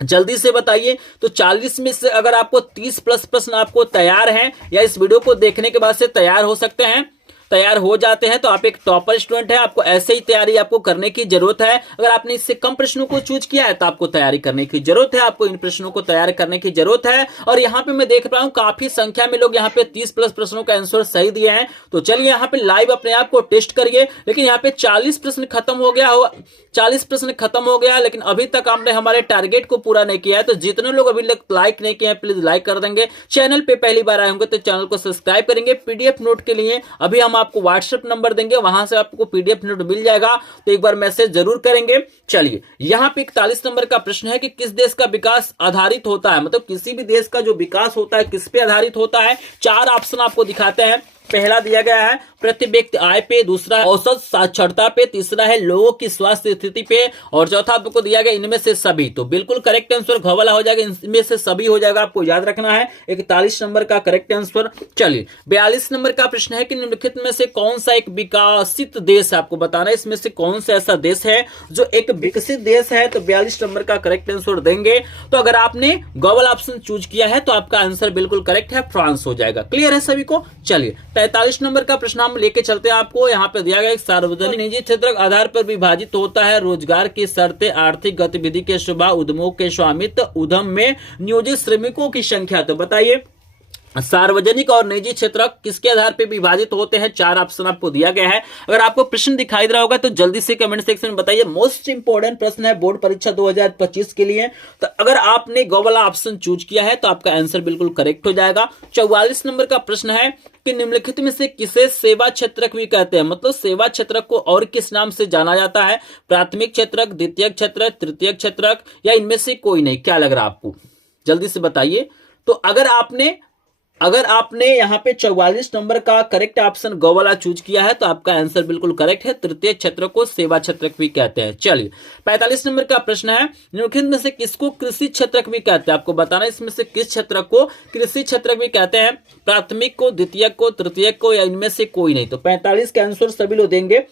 जल्दी से बताइए। तो 40 में से अगर आपको 30 प्लस प्रश्न आपको तैयार हैं या इस वीडियो को देखने के बाद से तैयार हो सकते हैं, तैयार हो जाते हैं, तो आप एक टॉपर स्टूडेंट है। आपको ऐसे ही तैयारी आपको करने की जरूरत है। अगर आपने इससे कम प्रश्नों को चूज किया है तो आपको तैयारी करने की जरूरत है, आपको इन प्रश्नों को तैयार करने की जरूरत है। और यहाँ पे मैं देख रहा हूं काफी संख्या में लोग यहाँ पे 30 प्लस प्रश्नों का आंसर सही दिए हैं। तो चलिए यहाँ पे लाइव अपने आप को टेस्ट करिए। लेकिन यहाँ पे 40 प्रश्न खत्म हो गया हो, 40 प्रश्न खत्म हो गया, लेकिन अभी तक आपने हमारे टारगेट को पूरा नहीं किया है। तो जितने लोग अभी तक लाइक नहीं किए हैं प्लीज लाइक कर देंगे। चैनल पे पहली बार आए होंगे तो चैनल को सब्सक्राइब करेंगे। पीडीएफ नोट के लिए अभी हम आपको व्हाट्सएप नंबर देंगे, वहां से आपको पीडीएफ नोट मिल जाएगा, तो एक बार मैसेज जरूर करेंगे। चलिए यहाँ पे 41 नंबर का प्रश्न है कि किस देश का विकास आधारित होता है, मतलब किसी भी देश का जो विकास होता है किस पे आधारित होता है। 4 ऑप्शन आपको दिखाते हैं। पहला दिया गया है प्रति व्यक्ति आय पे, दूसरा औसत साक्षरता पे, तीसरा है लोगों की स्वास्थ्य स्थिति पे, और चौथा आपको दिया गया इनमें से सभी। तो बिल्कुल करेक्ट आंसर घ वाला हो जाएगा, इनमें से सभी हो जाएगा, आपको याद रखना है। 41 नंबर का करेक्ट आंसर। चलिए 42 नंबर का प्रश्न है कि निम्नलिखित में से कौन सा एक विकसित देश है, आपको बताना है इसमें से कौन सा ऐसा देश है जो एक विकसित देश है। तो 42 नंबर का करेक्ट आंसर देंगे। तो अगर आपने ग वाला ऑप्शन चूज किया है तो आपका आंसर बिल्कुल करेक्ट है, फ्रांस हो जाएगा। क्लियर है सभी को। चलिए 43 नंबर का प्रश्न हम लेके चलते हैं आपको। यहाँ पे दिया गया एक सार्वजनिक निजी क्षेत्र आधार पर विभाजित होता है, रोजगार की शर्तें, आर्थिक गतिविधि के स्वभाव, उद्यमों के स्वामित्व, उद्यम में नियोजित श्रमिकों की संख्या। तो बताइए सार्वजनिक और निजी क्षेत्र किसके आधार पर विभाजित होते हैं। 4 ऑप्शन आपको दिया गया है। अगर आपको प्रश्न दिखाई दे रहा होगा तो जल्दी से कमेंट सेक्शन में बताइए। मोस्ट इंपोर्टेंट प्रश्न है बोर्ड परीक्षा 2025 के लिए। तो अगर आपने ग वाला ऑप्शन चूज किया है तो आपका आंसर बिल्कुल करेक्ट हो जाएगा। 44 नंबर का प्रश्न है कि निम्नलिखित में से किसे सेवा क्षेत्रक भी कहते हैं, मतलब सेवा क्षेत्रक को और किस नाम से जाना जाता है। प्राथमिक क्षेत्रक, द्वितीय क्षेत्रक, तृतीय क्षेत्रक, या इनमें से कोई नहीं। क्या लग रहा है आपको, जल्दी से बताइए। तो अगर आपने यहाँ पे 44 नंबर का करेक्ट ऑप्शन ग वाला चूज किया है तो आपका आंसर बिल्कुल करेक्ट है। तृतीय क्षेत्र को सेवा क्षेत्रक भी कहते हैं। चलिए 45 नंबर का प्रश्न है निम्नलिखित में से किसको कृषि क्षेत्रक भी कहते हैं। आपको बताना है इसमें से किस क्षेत्र को कृषि क्षेत्रक भी कहते हैं। प्राथमिक को, द्वितीय को, तृतीय को, या इनमें से कोई नहीं। तो 45 का आंसर सभी लोग देंगे।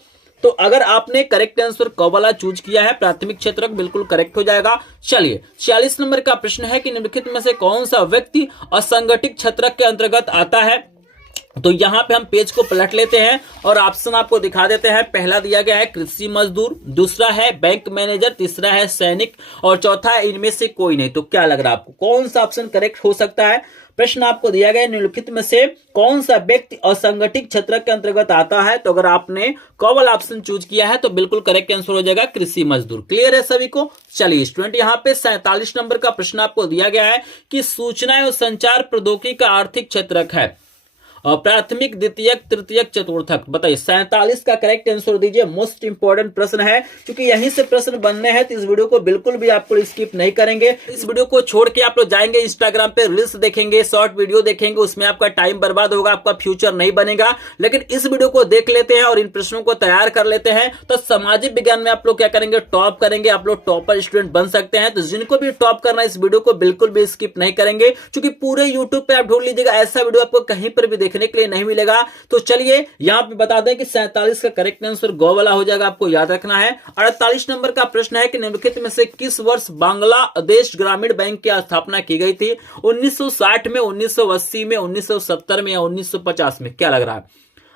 तो अगर आपने करेक्ट आंसर क वाला चूज किया है प्राथमिक क्षेत्रक बिल्कुल करेक्ट हो जाएगा। चलिए 46 नंबर का प्रश्न है कि निम्नलिखित में से कौन सा व्यक्ति असंगठित क्षेत्रक के अंतर्गत आता है। तो यहाँ पे हम पेज को पलट लेते हैं और ऑप्शन आपको दिखा देते हैं। पहला दिया गया है कृषि मजदूर, दूसरा है बैंक मैनेजर, तीसरा है सैनिक, और चौथा है इनमें से कोई नहीं। तो क्या लग रहा है आपको कौन सा ऑप्शन करेक्ट हो सकता है। प्रश्न आपको दिया गया निम्नलिखित में से कौन सा व्यक्ति असंगठित क्षेत्र के अंतर्गत आता है। तो अगर आपने क वाला ऑप्शन चूज किया है तो बिल्कुल करेक्ट आंसर हो जाएगा कृषि मजदूर। क्लियर है सभी को। चलिए स्टूडेंट यहाँ पे 47 नंबर का प्रश्न आपको दिया गया है कि सूचना एवं संचार प्रौद्योगिकी का आर्थिक क्षेत्रक है प्राथमिक, द्वितीयक, तृतीयक, चतुर्थक। बताइए 47 का करेक्ट आंसर दीजिए। मोस्ट इंपोर्टेंट प्रश्न है क्योंकि यहीं से प्रश्न बनने हैं, तो इस वीडियो को बिल्कुल भी आपको स्किप नहीं करेंगे। इस वीडियो को छोड़ के आप लोग जाएंगे इंस्टाग्राम पे रील्स देखेंगे, शॉर्ट वीडियो देखेंगे, उसमें आपका टाइम बर्बाद होगा, आपका फ्यूचर नहीं बनेगा। लेकिन इस वीडियो को देख लेते हैं और इन प्रश्नों को तैयार कर लेते हैं तो सामाजिक विज्ञान में आप लोग क्या करेंगे, टॉप करेंगे, आप लोग टॉपर स्टूडेंट बन सकते हैं। तो जिनको भी टॉप करना है इस वीडियो को बिल्कुल भी स्किप नहीं करेंगे, क्योंकि पूरे यूट्यूब पे आप ढूंढ लीजिएगा, ऐसा वीडियो आपको कहीं पर भी देखने के लिए नहीं मिलेगा। तो चलिए यहां पे बता दें कि 47 का करेक्ट आंसर ग वाला हो जाएगा, आपको याद रखना है। 48 नंबर का प्रश्न है कि निम्नलिखित में से किस वर्ष बांग्लादेश ग्रामीण बैंक की स्थापना की गई थी। 1960 में, 1980 में, 1970 में, या 1950 में। क्या लग रहा है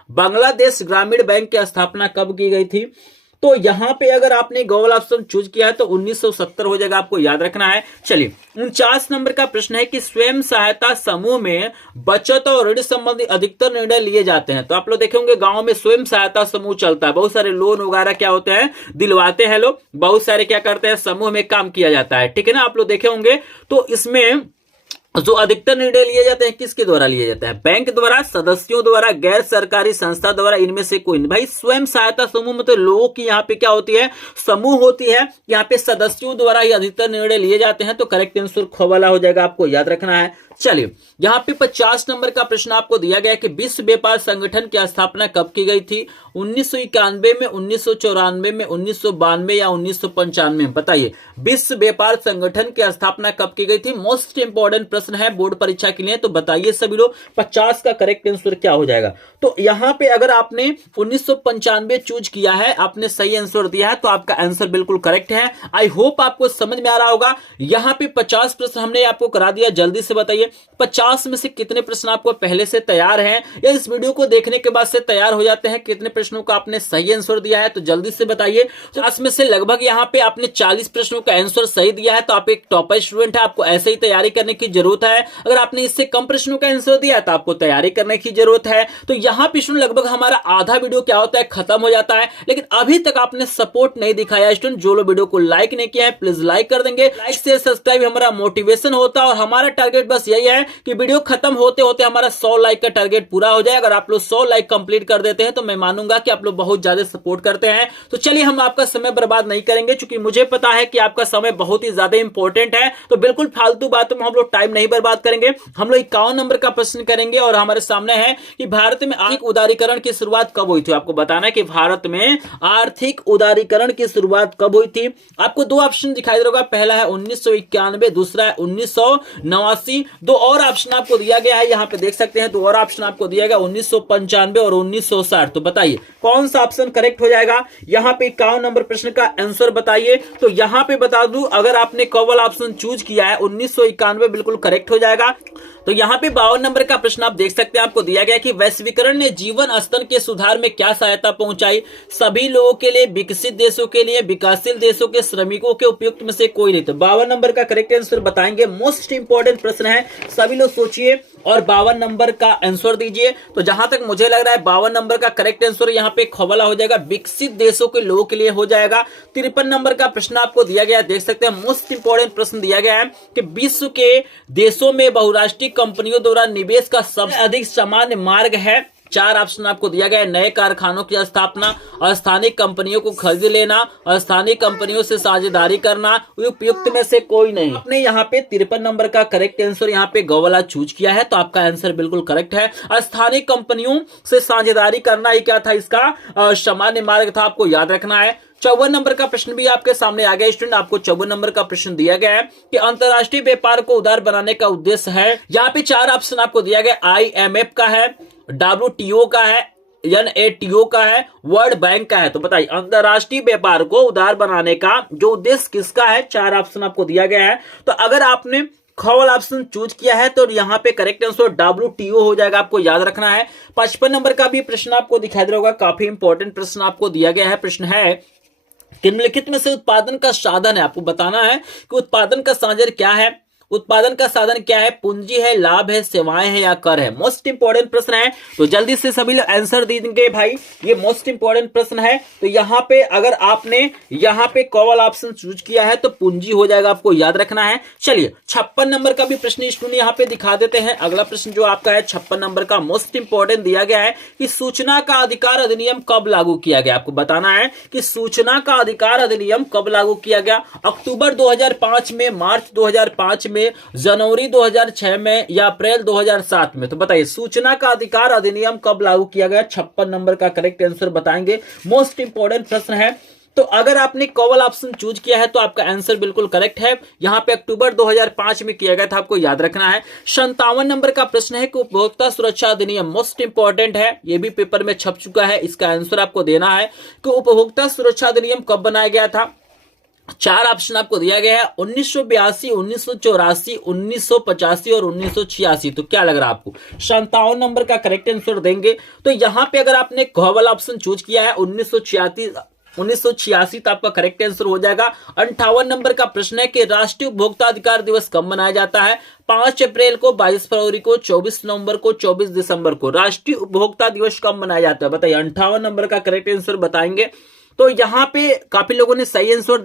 बांग्लादेश ग्रामीण बैंक की स्थापना कब की गई थी। तो यहां पे अगर आपने ग वाला ऑप्शन चूज किया है तो 1970 हो जाएगा, आपको याद रखना है। चलिए 49 नंबर का प्रश्न है कि स्वयं सहायता समूह में बचत और ऋण संबंधी अधिकतर निर्णय लिए जाते हैं। तो आप लोग देखे होंगे गांव में स्वयं सहायता समूह चलता है, बहुत सारे लोन वगैरह क्या होते हैं दिलवाते हैं लोग, बहुत सारे क्या करते हैं समूह में काम किया जाता है, ठीक है ना, आप लोग देखे होंगे। तो इसमें जो अधिकतर निर्णय लिए जाते हैं किसके द्वारा लिए जाते हैं, बैंक द्वारा, सदस्यों द्वारा, गैर सरकारी संस्था द्वारा, इनमें से कोई नहीं। भाई स्वयं सहायता समूह मतलब लोगों की यहाँ पे क्या होती है, समूह होती है, यहाँ पे सदस्यों द्वारा ही अधिकतर निर्णय लिए जाते हैं। तो करेक्ट आंसर ख वाला हो जाएगा, आपको याद रखना है। चलिए यहाँ पे 50 नंबर का प्रश्न आपको दिया गया है कि विश्व व्यापार संगठन की स्थापना कब की गई थी। 1991 में, 1994 में, 1992 या 1995 में। बताइए विश्व व्यापार संगठन की स्थापना कब की गई थी। मोस्ट इंपोर्टेंट प्रश्न है बोर्ड परीक्षा के लिए। तो बताइए सभी लोग 50 का करेक्ट आंसर क्या हो जाएगा। तो यहां पे अगर आपने 1995 चूज किया है, आपने सही आंसर दिया है, तो आपका आंसर बिल्कुल करेक्ट है। आई होप आपको समझ में आ रहा होगा। यहां पे 50 प्रश्न हमने आपको करा दिया। जल्दी से बताइए 50 में से कितने प्रश्न आपको पहले से तैयार हैं या इस वीडियो को देखने के बाद से तैयार हो जाते हैं। कितने प्रश्नों का आपने सही आंसर दिया है, तो जल्दी से बताइए। 50 में से लगभग यहां पे आपने 40 प्रश्नों का आंसर सही दिया है, तो आप एक टॉपर स्टूडेंट है। आपको ऐसे ही तैयारी करने की जरूरत है। अगर आपने इससे कम प्रश्नों का आंसर दिया है तो आपको तैयारी करने की जरूरत है। तो यहां पे लगभग हमारा आधा वीडियो क्या होता है, खत्म हो जाता है। लेकिन अभी तक आपने सपोर्ट नहीं दिखाया स्टूडेंट, जो लोग वीडियो को लाइक नहीं किया है प्लीज लाइक कर देंगे। लाइक शेयर सब्सक्राइब हमारा मोटिवेशन होता है और हमारा टारगेट बस यही है कि वीडियो खत्म होते होते हमारा 100 लाइक का टारगेट पूरा हो जाए। अगर आप लोग 100 लाइक कंप्लीट कर देते हैं तो मैं मानूंगा कि आप लोग बहुत ज्यादा सपोर्ट करते हैं। तो चलिए हम आपका समय बर्बाद नहीं करेंगे, क्योंकि मुझे पता है कि आपका समय बहुत ही ज्यादा इंपॉर्टेंट है। तो बिल्कुल फालतू बातों में हम लोग टाइम नहीं बर्बाद करेंगे। हम लोग 51 नंबर का प्रश्न करेंगे और हमारे सामने है कि भारत में आर्थिक उदारीकरण की शुरुआत कब हुई थी। आपको बताना है कि भारत में आर्थिक उदारीकरण की शुरुआत कब हुई थी। आपको दो ऑप्शन दिखाई दे रहा, पहला है 1991, दूसरा है 1989। दो और ऑप्शन आपको दिया गया है, यहां पे देख सकते हैं। दो और ऑप्शन आपको दिया गया 1995 और 1960। तो बताइए कौन सा ऑप्शन करेक्ट हो जाएगा। यहां पे 51 नंबर प्रश्न का आंसर बताइए। तो यहां पे बता दूं, अगर आपने कौन ऑप्शन चूज किया है 1991 बिल्कुल करेक्ट हो जाएगा। तो यहाँ पे 52 नंबर का प्रश्न आप देख सकते हैं, आपको दिया गया कि वैश्वीकरण ने जीवन स्तर के सुधार में क्या सहायता पहुंचाई। सभी लोगों के लिए, विकसित देशों के लिए, विकासशील देशों के श्रमिकों के उपयुक्त में से कोई नहीं। तो 52 नंबर का करेक्ट आंसर बताएंगे। मोस्ट इंपॉर्टेंट प्रश्न है, सभी लोग सोचिए और 52 नंबर का आंसर दीजिए। तो जहां तक मुझे लग रहा है 52 नंबर का करेक्ट आंसर यहाँ पे खवाला हो जाएगा, विकसित देशों के लोगों के लिए हो जाएगा। 53 नंबर का प्रश्न आपको दिया गया है, देख सकते हैं। मोस्ट इंपॉर्टेंट प्रश्न दिया गया है कि विश्व के देशों में बहुराष्ट्रीय कंपनियों द्वारा निवेश का सबसे अधिक सामान्य मार्ग है। 4 ऑप्शन आपको दिया गया है, नए कारखानों की स्थापना, स्थानीय कंपनियों को खरीद लेना, स्थानीय कंपनियों से साझेदारी करना, उपयुक्त में से कोई नहीं। आपने यहाँ पे 53 नंबर का करेक्ट आंसर यहाँ पे गो वाला चूज किया है, तो आपका आंसर बिल्कुल करेक्ट है। स्थानीय कंपनियों से साझेदारी करना ही क्या था, इसका सामान्य मार्ग था, आपको याद रखना है। 54 नंबर का प्रश्न भी आपके सामने आ गया स्टूडेंट। आपको 54 नंबर का प्रश्न दिया गया है कि अंतरराष्ट्रीय व्यापार को उदार बनाने का उद्देश्य है। यहाँ पे 4 ऑप्शन आपको दिया गया, IMF का है, WTO का है, NATO का है, वर्ल्ड बैंक का है। तो बताइए अंतरराष्ट्रीय व्यापार को उदार बनाने का जो उद्देश्य किसका है। 4 ऑप्शन आपको दिया गया है। तो अगर आपने खवल ऑप्शन चूज किया है तो यहाँ पे करेक्ट आंसर WTO हो जाएगा, आपको याद रखना है। 55 नंबर का भी प्रश्न आपको दिखाई दे रहा होगा, काफी इंपॉर्टेंट प्रश्न आपको दिया गया है। प्रश्न है निम्नलिखित में से उत्पादन का साधन है। आपको बताना है कि उत्पादन का साधन क्या है। उत्पादन का साधन क्या है, पूंजी है, लाभ है, सेवाएं है या कर है। मोस्ट इंपॉर्टेंट प्रश्न है, तो जल्दी से सभी लोग आंसर दे देंगे भाई, ये मोस्ट इंपॉर्टेंट प्रश्न है। तो यहाँ पे अगर आपने यहाँ पे कौन ऑप्शन चूज किया है तो पूंजी हो जाएगा, आपको याद रखना है। चलिए 56 नंबर का भी प्रश्न स्टूडेंट यहाँ पे दिखा देते हैं। अगला प्रश्न जो आपका है 56 नंबर का मोस्ट इंपॉर्टेंट दिया गया है कि सूचना का अधिकार अधिनियम कब लागू किया गया। आपको बताना है कि सूचना का अधिकार अधिनियम कब लागू किया गया। अक्टूबर 2005 में, मार्च 2005 में, जनवरी 2006 में या अप्रैल 2007 में। तो बताइए सूचना का अधिकार अधिनियम कब लागू किया गया। 56 नंबर का करेक्ट आंसर बताएंगे, मोस्ट इंपॉर्टेंट प्रश्न है। तो अगर आपने कौन ऑप्शन चूज किया है तो आपका आंसर बिल्कुल करेक्ट है। यहां पे अक्टूबर 2005 में किया गया था, आपको याद रखना है। 57 नंबर का प्रश्न है कि उपभोक्ता सुरक्षा अधिनियम, मोस्ट इंपॉर्टेंट है, ये भी पेपर में छप चुका है। इसका आंसर आपको देना है कि उपभोक्ता सुरक्षा अधिनियम कब बनाया गया था। 4 ऑप्शन आपको दिया गया है, 1982, 1984, 1985 और 1986। तो क्या लग रहा है आपको, 57 नंबर का करेक्ट आंसर देंगे। तो यहां पे अगर आपने घोवल ऑप्शन चूज किया है 1986 तो आपका करेक्ट आंसर हो जाएगा। 58 नंबर का प्रश्न है कि राष्ट्रीय उपभोक्ता अधिकार दिवस कब मनाया जाता है। 5 अप्रैल को, 22 फरवरी को, 24 नवंबर को, 24 दिसंबर को राष्ट्रीय उपभोक्ता दिवस कब मनाया जाता है। बताइए 58 नंबर का करेक्ट आंसर बताएंगे। तो यहाँ पे काफी लोगों ने सही आंसर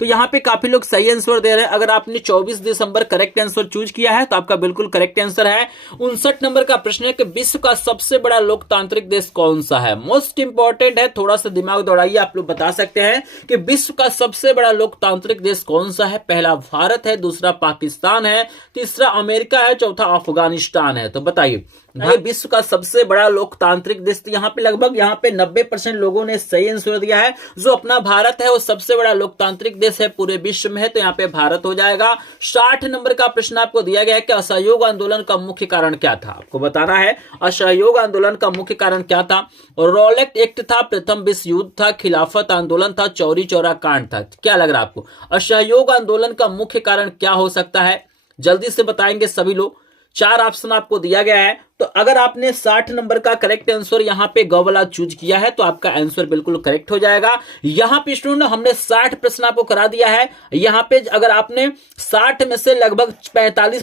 तो यहाँ पे काफी लोग सही आंसर दे रहे हैं। अगर आपने 24 दिसंबर करेक्ट आंसर चूज किया है तो आपका बिल्कुल करेक्ट आंसर है। 59 नंबर का प्रश्न है कि विश्व का सबसे बड़ा लोकतांत्रिक देश कौन सा है। मोस्ट इंपॉर्टेंट है, थोड़ा सा दिमाग दौड़ाइए, आप लोग बता सकते हैं कि विश्व का सबसे बड़ा लोकतांत्रिक देश कौन सा है। पहला भारत है, दूसरा पाकिस्तान है, तीसरा अमेरिका है, चौथा अफगानिस्तान है। तो बताइए ये विश्व का सबसे बड़ा लोकतांत्रिक देश, तो यहाँ पे लगभग 90% लोगों ने सही आंसर दिया है। जो अपना भारत है वो सबसे बड़ा लोकतांत्रिक देश है पूरे विश्व में है, तो यहाँ पे भारत हो जाएगा। 60 नंबर का प्रश्न आपको दिया गया है कि असहयोग आंदोलन का मुख्य कारण क्या था, आपको बताना है असहयोग आंदोलन का मुख्य कारण क्या था। और रॉलेट एक्ट था, प्रथम विश्व युद्ध था, खिलाफत आंदोलन था, चौरी चौरा कांड था। क्या लग रहा है आपको असहयोग आंदोलन का मुख्य कारण क्या हो सकता है? जल्दी से बताएंगे सभी लोग। 4 ऑप्शन आपको दिया गया है, तो अगर आपने 60 नंबर का करेक्ट आंसर यहाँ पे ग वाला चूज किया है तो आपका आंसर बिल्कुल करेक्ट हो जाएगा। यहाँ पे स्टूडेंट हमने 60 प्रश्न आपको करा दिया है। यहाँ पे अगर आपने 60 में से लगभग 45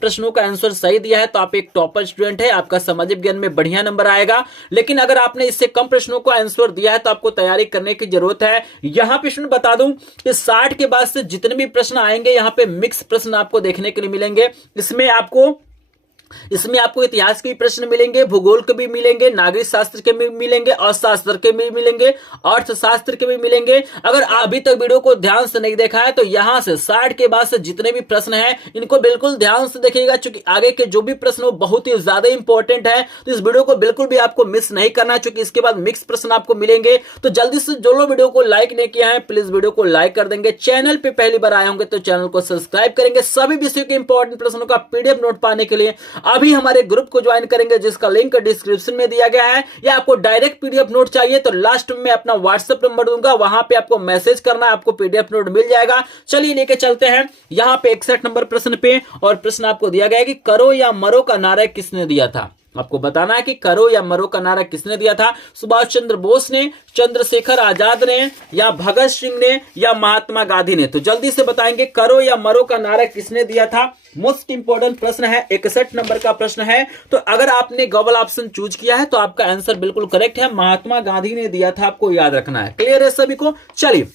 प्रश्नों का आंसर सही दिया है तो आप एक टॉपर स्टूडेंट है, आपका सामाजिक विज्ञान में बढ़िया नंबर आएगा। लेकिन अगर आपने इससे कम प्रश्नों को आंसर दिया है तो आपको तैयारी करने की जरूरत है। यहाँ पे स्टूडेंट बता दूं कि 60 के बाद से जितने भी प्रश्न आएंगे यहाँ पे मिक्स प्रश्न आपको देखने के लिए मिलेंगे। इसमें आपको इतिहास के भी प्रश्न मिलेंगे, भूगोल के भी मिलेंगे, नागरिक शास्त्र के भी मिलेंगे, अर्थशास्त्र के भी मिलेंगे, अर्थशास्त्र के भी मिलेंगे। अगर अभी तक वीडियो को ध्यान से नहीं देखा है तो यहां से 60 के बाद से जितने भी प्रश्न हैं इनको बिल्कुल ध्यान से देखिएगा, क्योंकि आगे के जो भी प्रश्न वो बहुत ही ज्यादा इंपॉर्टेंट है। तो इस वीडियो को बिल्कुल भी आपको मिस नहीं करना, क्योंकि इसके बाद मिक्स प्रश्न आपको मिलेंगे। तो जल्दी से जो लोग वीडियो को लाइक नहीं किया है प्लीज वीडियो को लाइक कर देंगे। चैनल पे पहली बार आए होंगे तो चैनल को सब्सक्राइब करेंगे। सभी विषयों के इंपॉर्टेंट प्रश्नों का पीडीएफ नोट पाने के लिए अभी हमारे ग्रुप को ज्वाइन करेंगे, जिसका लिंक डिस्क्रिप्शन में दिया गया है। या आपको डायरेक्ट पीडीएफ नोट चाहिए तो लास्ट में अपना व्हाट्सएप नंबर दूंगा, वहां पे आपको मैसेज करना है, आपको पीडीएफ नोट मिल जाएगा। चलिए लेके चलते हैं यहाँ पे 61 नंबर प्रश्न पे। और प्रश्न आपको दिया गया है कि करो या मरो का नारा किसने दिया था। आपको बताना है कि करो या मरो का नारा किसने दिया था। सुभाष चंद्र बोस ने, चंद्रशेखर आजाद ने, या भगत सिंह ने, या महात्मा गांधी ने। तो जल्दी से बताएंगे करो या मरो का नारा किसने दिया था। मोस्ट इंपोर्टेंट प्रश्न है, 61 नंबर का प्रश्न है। तो अगर आपने गलत ऑप्शन चूज किया है तो आपका आंसर बिल्कुल करेक्ट है, महात्मा गांधी ने दिया था, आपको याद रखना है। क्लियर है सभी को? चलिए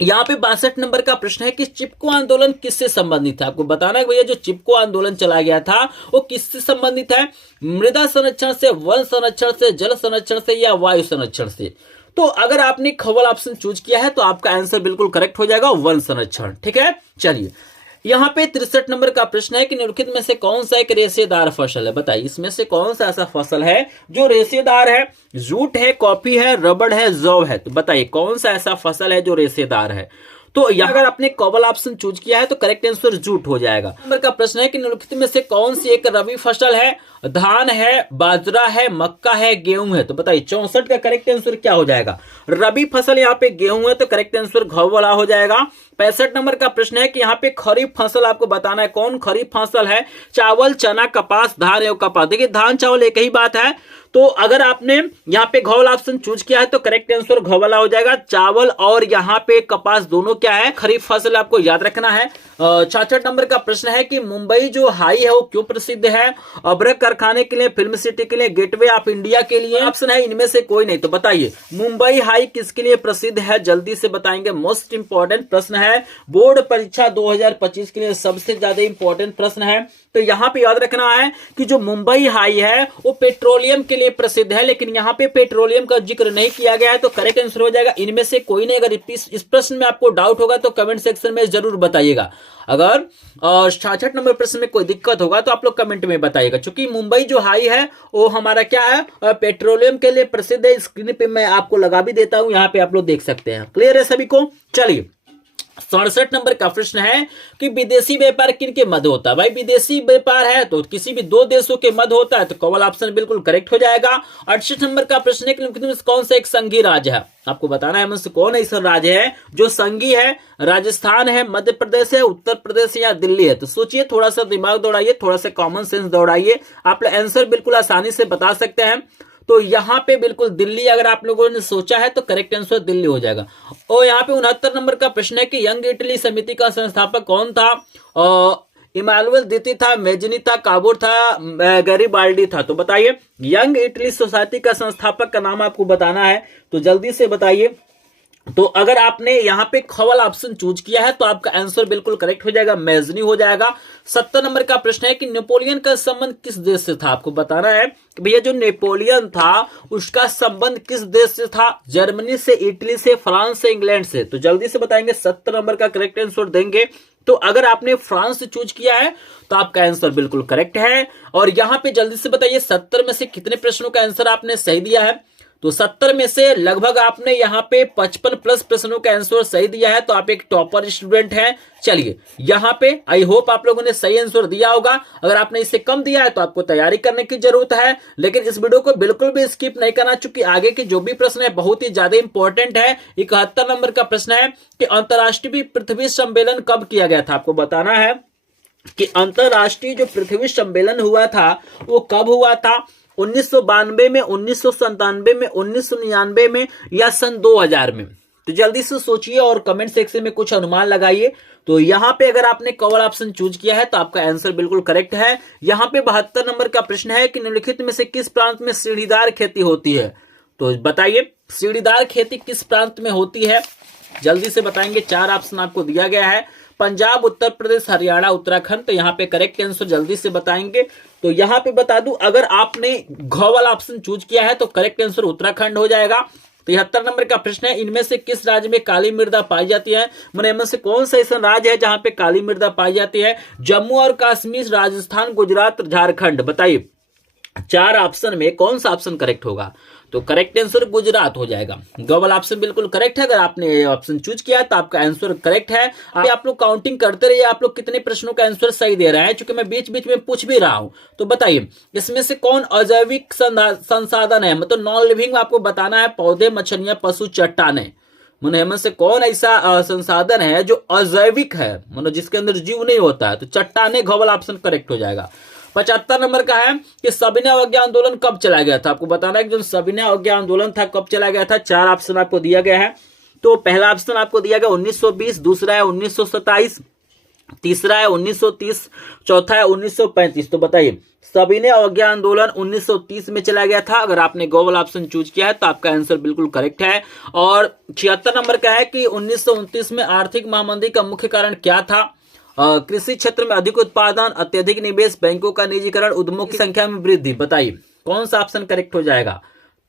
यहाँ पे 62 नंबर का प्रश्न है कि चिपको आंदोलन किससे संबंधित है। आपको बताना है भैया जो चिपको आंदोलन चला गया था वो किससे संबंधित है। मृदा संरक्षण से, वन संरक्षण से, जल संरक्षण से, या वायु संरक्षण से। तो अगर आपने खबर ऑप्शन चूज किया है तो आपका आंसर बिल्कुल करेक्ट हो जाएगा, वन संरक्षण। ठीक है, चलिए यहाँ पे 63 नंबर का प्रश्न है कि निम्नलिखित में से कौन सा एक रेशेदार फसल है। बताइए इसमें से कौन सा ऐसा फसल है जो रेशेदार है। जूट है, कॉफी है, रबड़ है, जौ है। तो बताइए कौन सा ऐसा फसल है जो रेशेदार है। तो यहाँ अगर आपने कॉबल ऑप्शन चूज किया है तो करेक्ट आंसर जूट हो जाएगा। नंबर का प्रश्न है कि निम्नलिखित में से कौन सी एक रबी फसल है। धान है, बाजरा है, मक्का है, गेहूं है। तो बताइए 64 का करेक्ट आंसर क्या हो जाएगा। रबी फसल यहाँ पे गेहूं है तो करेक्ट आंसर घ वाला हो जाएगा। 65 नंबर का प्रश्न है कि यहाँ पे खरीफ फसल आपको बताना है कौन खरीफ फसल है। चावल, चना, कपास, धान एवं कपास। देखिए धान चावल एक ही बात है, तो अगर आपने यहाँ पे घ वाला ऑप्शन चूज किया है तो करेक्ट आंसर घ वाला हो जाएगा। चावल और यहाँ पे कपास दोनों क्या है, खरीफ फसल, आपको याद रखना है। 66 नंबर का प्रश्न है कि मुंबई जो हाई है वो क्यों प्रसिद्ध है। अब्रक कारखाने के लिए, फिल्म सिटी के लिए, गेटवे ऑफ इंडिया के लिए। ऑप्शन है इनमें से कोई नहीं। तो बताइए मुंबई हाई किसके लिए प्रसिद्ध है, जल्दी से बताएंगे। मोस्ट इंपॉर्टेंट प्रश्न है, बोर्ड परीक्षा 2025 के लिए सबसे ज्यादा इंपॉर्टेंट प्रश्न है। तो यहाँ पे याद रखना है कि जो मुंबई हाई है वो पेट्रोलियम के लिए प्रसिद्ध है, लेकिन यहाँ पे पेट्रोलियम का जिक्र नहीं किया गया है, तो करेक्ट आंसर हो जाएगा इनमें से कोई नहीं। अगर इस प्रश्न में आपको डाउट होगा तो कमेंट सेक्शन में जरूर बताइएगा। अगर 66 नंबर प्रश्न में कोई दिक्कत होगा तो आप लोग कमेंट में बताइएगा, क्योंकि मुंबई जो हाई है वो हमारा क्या है, पेट्रोलियम के लिए प्रसिद्ध है। स्क्रीन पे मैं आपको लगा भी देता हूं, यहाँ पे आप लोग देख सकते हैं। क्लियर है सभी को? चलिए 67 नंबर का प्रश्न है कि विदेशी व्यापार किन के मध्य होता है। भाई विदेशी व्यापार है तो किसी भी दो देशों के मध्य होता है, तो कॉमन ऑप्शन बिल्कुल करेक्ट हो जाएगा। 68 नंबर का प्रश्न है कि कौन सा एक संघीय राज्य है। आपको बताना है मुझसे कौन ऐसा राज्य है जो संघीय है। राजस्थान है, मध्य प्रदेश है, उत्तर प्रदेश या दिल्ली है। तो सोचिए, थोड़ा सा दिमाग दौड़ाइए, थोड़ा सा कॉमन सेंस दौड़ाइए, आप आंसर बिल्कुल आसानी से बता सकते हैं। तो यहाँ पे बिल्कुल दिल्ली अगर आप लोगों ने सोचा है तो करेक्ट आंसर दिल्ली हो जाएगा। और यहाँ पे 69 नंबर का प्रश्न है कि यंग इटली समिति का संस्थापक कौन था। इमानुएल द्वितीय था, मेजनी था, काबूर था, गैरीबाल्डी था। तो बताइए यंग इटली सोसाइटी का संस्थापक का नाम आपको बताना है, तो जल्दी से बताइए। तो अगर आपने यहाँ पे खवल ऑप्शन चूज किया है तो आपका आंसर बिल्कुल करेक्ट हो जाएगा, मेजनी हो जाएगा। 70 नंबर का प्रश्न है कि नेपोलियन का संबंध किस देश से था। आपको बताना है कि भैया जो नेपोलियन था उसका संबंध किस देश से था। जर्मनी से, इटली से, फ्रांस से, इंग्लैंड से। तो जल्दी से बताएंगे, 70 नंबर का करेक्ट आंसर देंगे तो अगर आपने फ्रांस चूज किया है तो आपका आंसर बिल्कुल करेक्ट है। और यहां पे जल्दी से बताइए 70 में से कितने प्रश्नों का आंसर आपने सही दिया है। तो 70 में से लगभग आपने यहाँ पे 55 प्लस प्रश्नों का आंसर सही दिया है, तो आप एक टॉपर स्टूडेंट हैं। चलिए यहाँ पे आई होप आप लोगों ने सही आंसर दिया होगा। अगर आपने इससे कम दिया है तो आपको तैयारी करने की जरूरत है, लेकिन इस वीडियो को बिल्कुल भी स्किप नहीं करना, चूंकि आगे के जो भी प्रश्न है बहुत ही ज्यादा इंपॉर्टेंट है। 71 नंबर का प्रश्न है कि अंतर्राष्ट्रीय पृथ्वी सम्मेलन कब किया गया था। आपको बताना है कि अंतर्राष्ट्रीय जो पृथ्वी सम्मेलन हुआ था वो कब हुआ था, 1992 में, 1997 में, 1999 में या सन 2000 में। तो जल्दी से सोचिए और कमेंट सेक्शन में कुछ अनुमान लगाइए। तो यहाँ पे अगर आपने कवर ऑप्शन चूज किया है तो आपका आंसर बिल्कुल करेक्ट है। यहाँ पे 72 नंबर का प्रश्न है कि निम्नलिखित में से किस प्रांत में सीढ़ीदार खेती होती है। तो बताइए सीढ़ीदार खेती किस प्रांत में होती है, जल्दी से बताएंगे। 4 ऑप्शन आपको दिया गया है, पंजाब, उत्तर प्रदेश, हरियाणा, उत्तराखंड। तो यहाँ पे करेक्ट आंसर जल्दी से बताएंगे। तो यहाँ पे बता दूं अगर आपने घ वाला ऑप्शन चूज किया है तो करेक्ट आंसर उत्तराखंड हो जाएगा। 73 नंबर का प्रश्न है इनमें से किस राज्य में काली मृदा पाई जाती है। मैंने इनमें से कौन सा ऐसा राज्य है जहां पे काली मृदा पाई जाती है। जम्मू और कश्मीर, राजस्थान, गुजरात, झारखंड। बताइए 4 ऑप्शन में कौन सा ऑप्शन करेक्ट होगा। तो करेक्ट आंसर गुजरात हो जाएगा। गवर्नमेंट ऑप्शन बिल्कुल करेक्ट है। अगर आपने ऑप्शन चूज किया तो आपका आंसर करेक्ट है। आप लोग काउंटिंग करते रहिए आप लोग कितने प्रश्नों का आंसर सही दे रहे हैं, क्योंकि मैं बीच बीच में पूछ भी रहा हूं। तो बताइए इसमें से कौन अजैविक संसाधन है, मतलब नॉन लिविंग आपको बताना है, पौधे, मछलियां, पशु, चट्टाने। मतलब से कौन ऐसा संसाधन है जो अजैविक है, मतलब जिसके अंदर जीव नहीं होता है। तो चट्टाने घवल ऑप्शन करेक्ट हो जाएगा। 75 नंबर का है कि सविनय अवज्ञा आंदोलन कब चला गया था। आपको बताना है कि जो सविनय अवज्ञा आंदोलन था कब चला गया था। 4 ऑप्शन आपको दिया गया है। तो पहला ऑप्शन आपको दिया गया 1920, दूसरा है 1927, तीसरा है 1930, चौथा है 1935। तो बताइए सविनय अवज्ञा आंदोलन 1930 में चला गया था। अगर आपने गो ऑप्शन चूज किया है तो आपका आंसर बिल्कुल करेक्ट है। और 76 नंबर का है कि 1929 में आर्थिक महामंदी का मुख्य कारण क्या था। कृषि क्षेत्र में अधिक उत्पादन, अत्यधिक निवेश, बैंकों का निजीकरण, उद्यमों की संख्या में वृद्धि। बताइए कौन सा ऑप्शन करेक्ट हो जाएगा।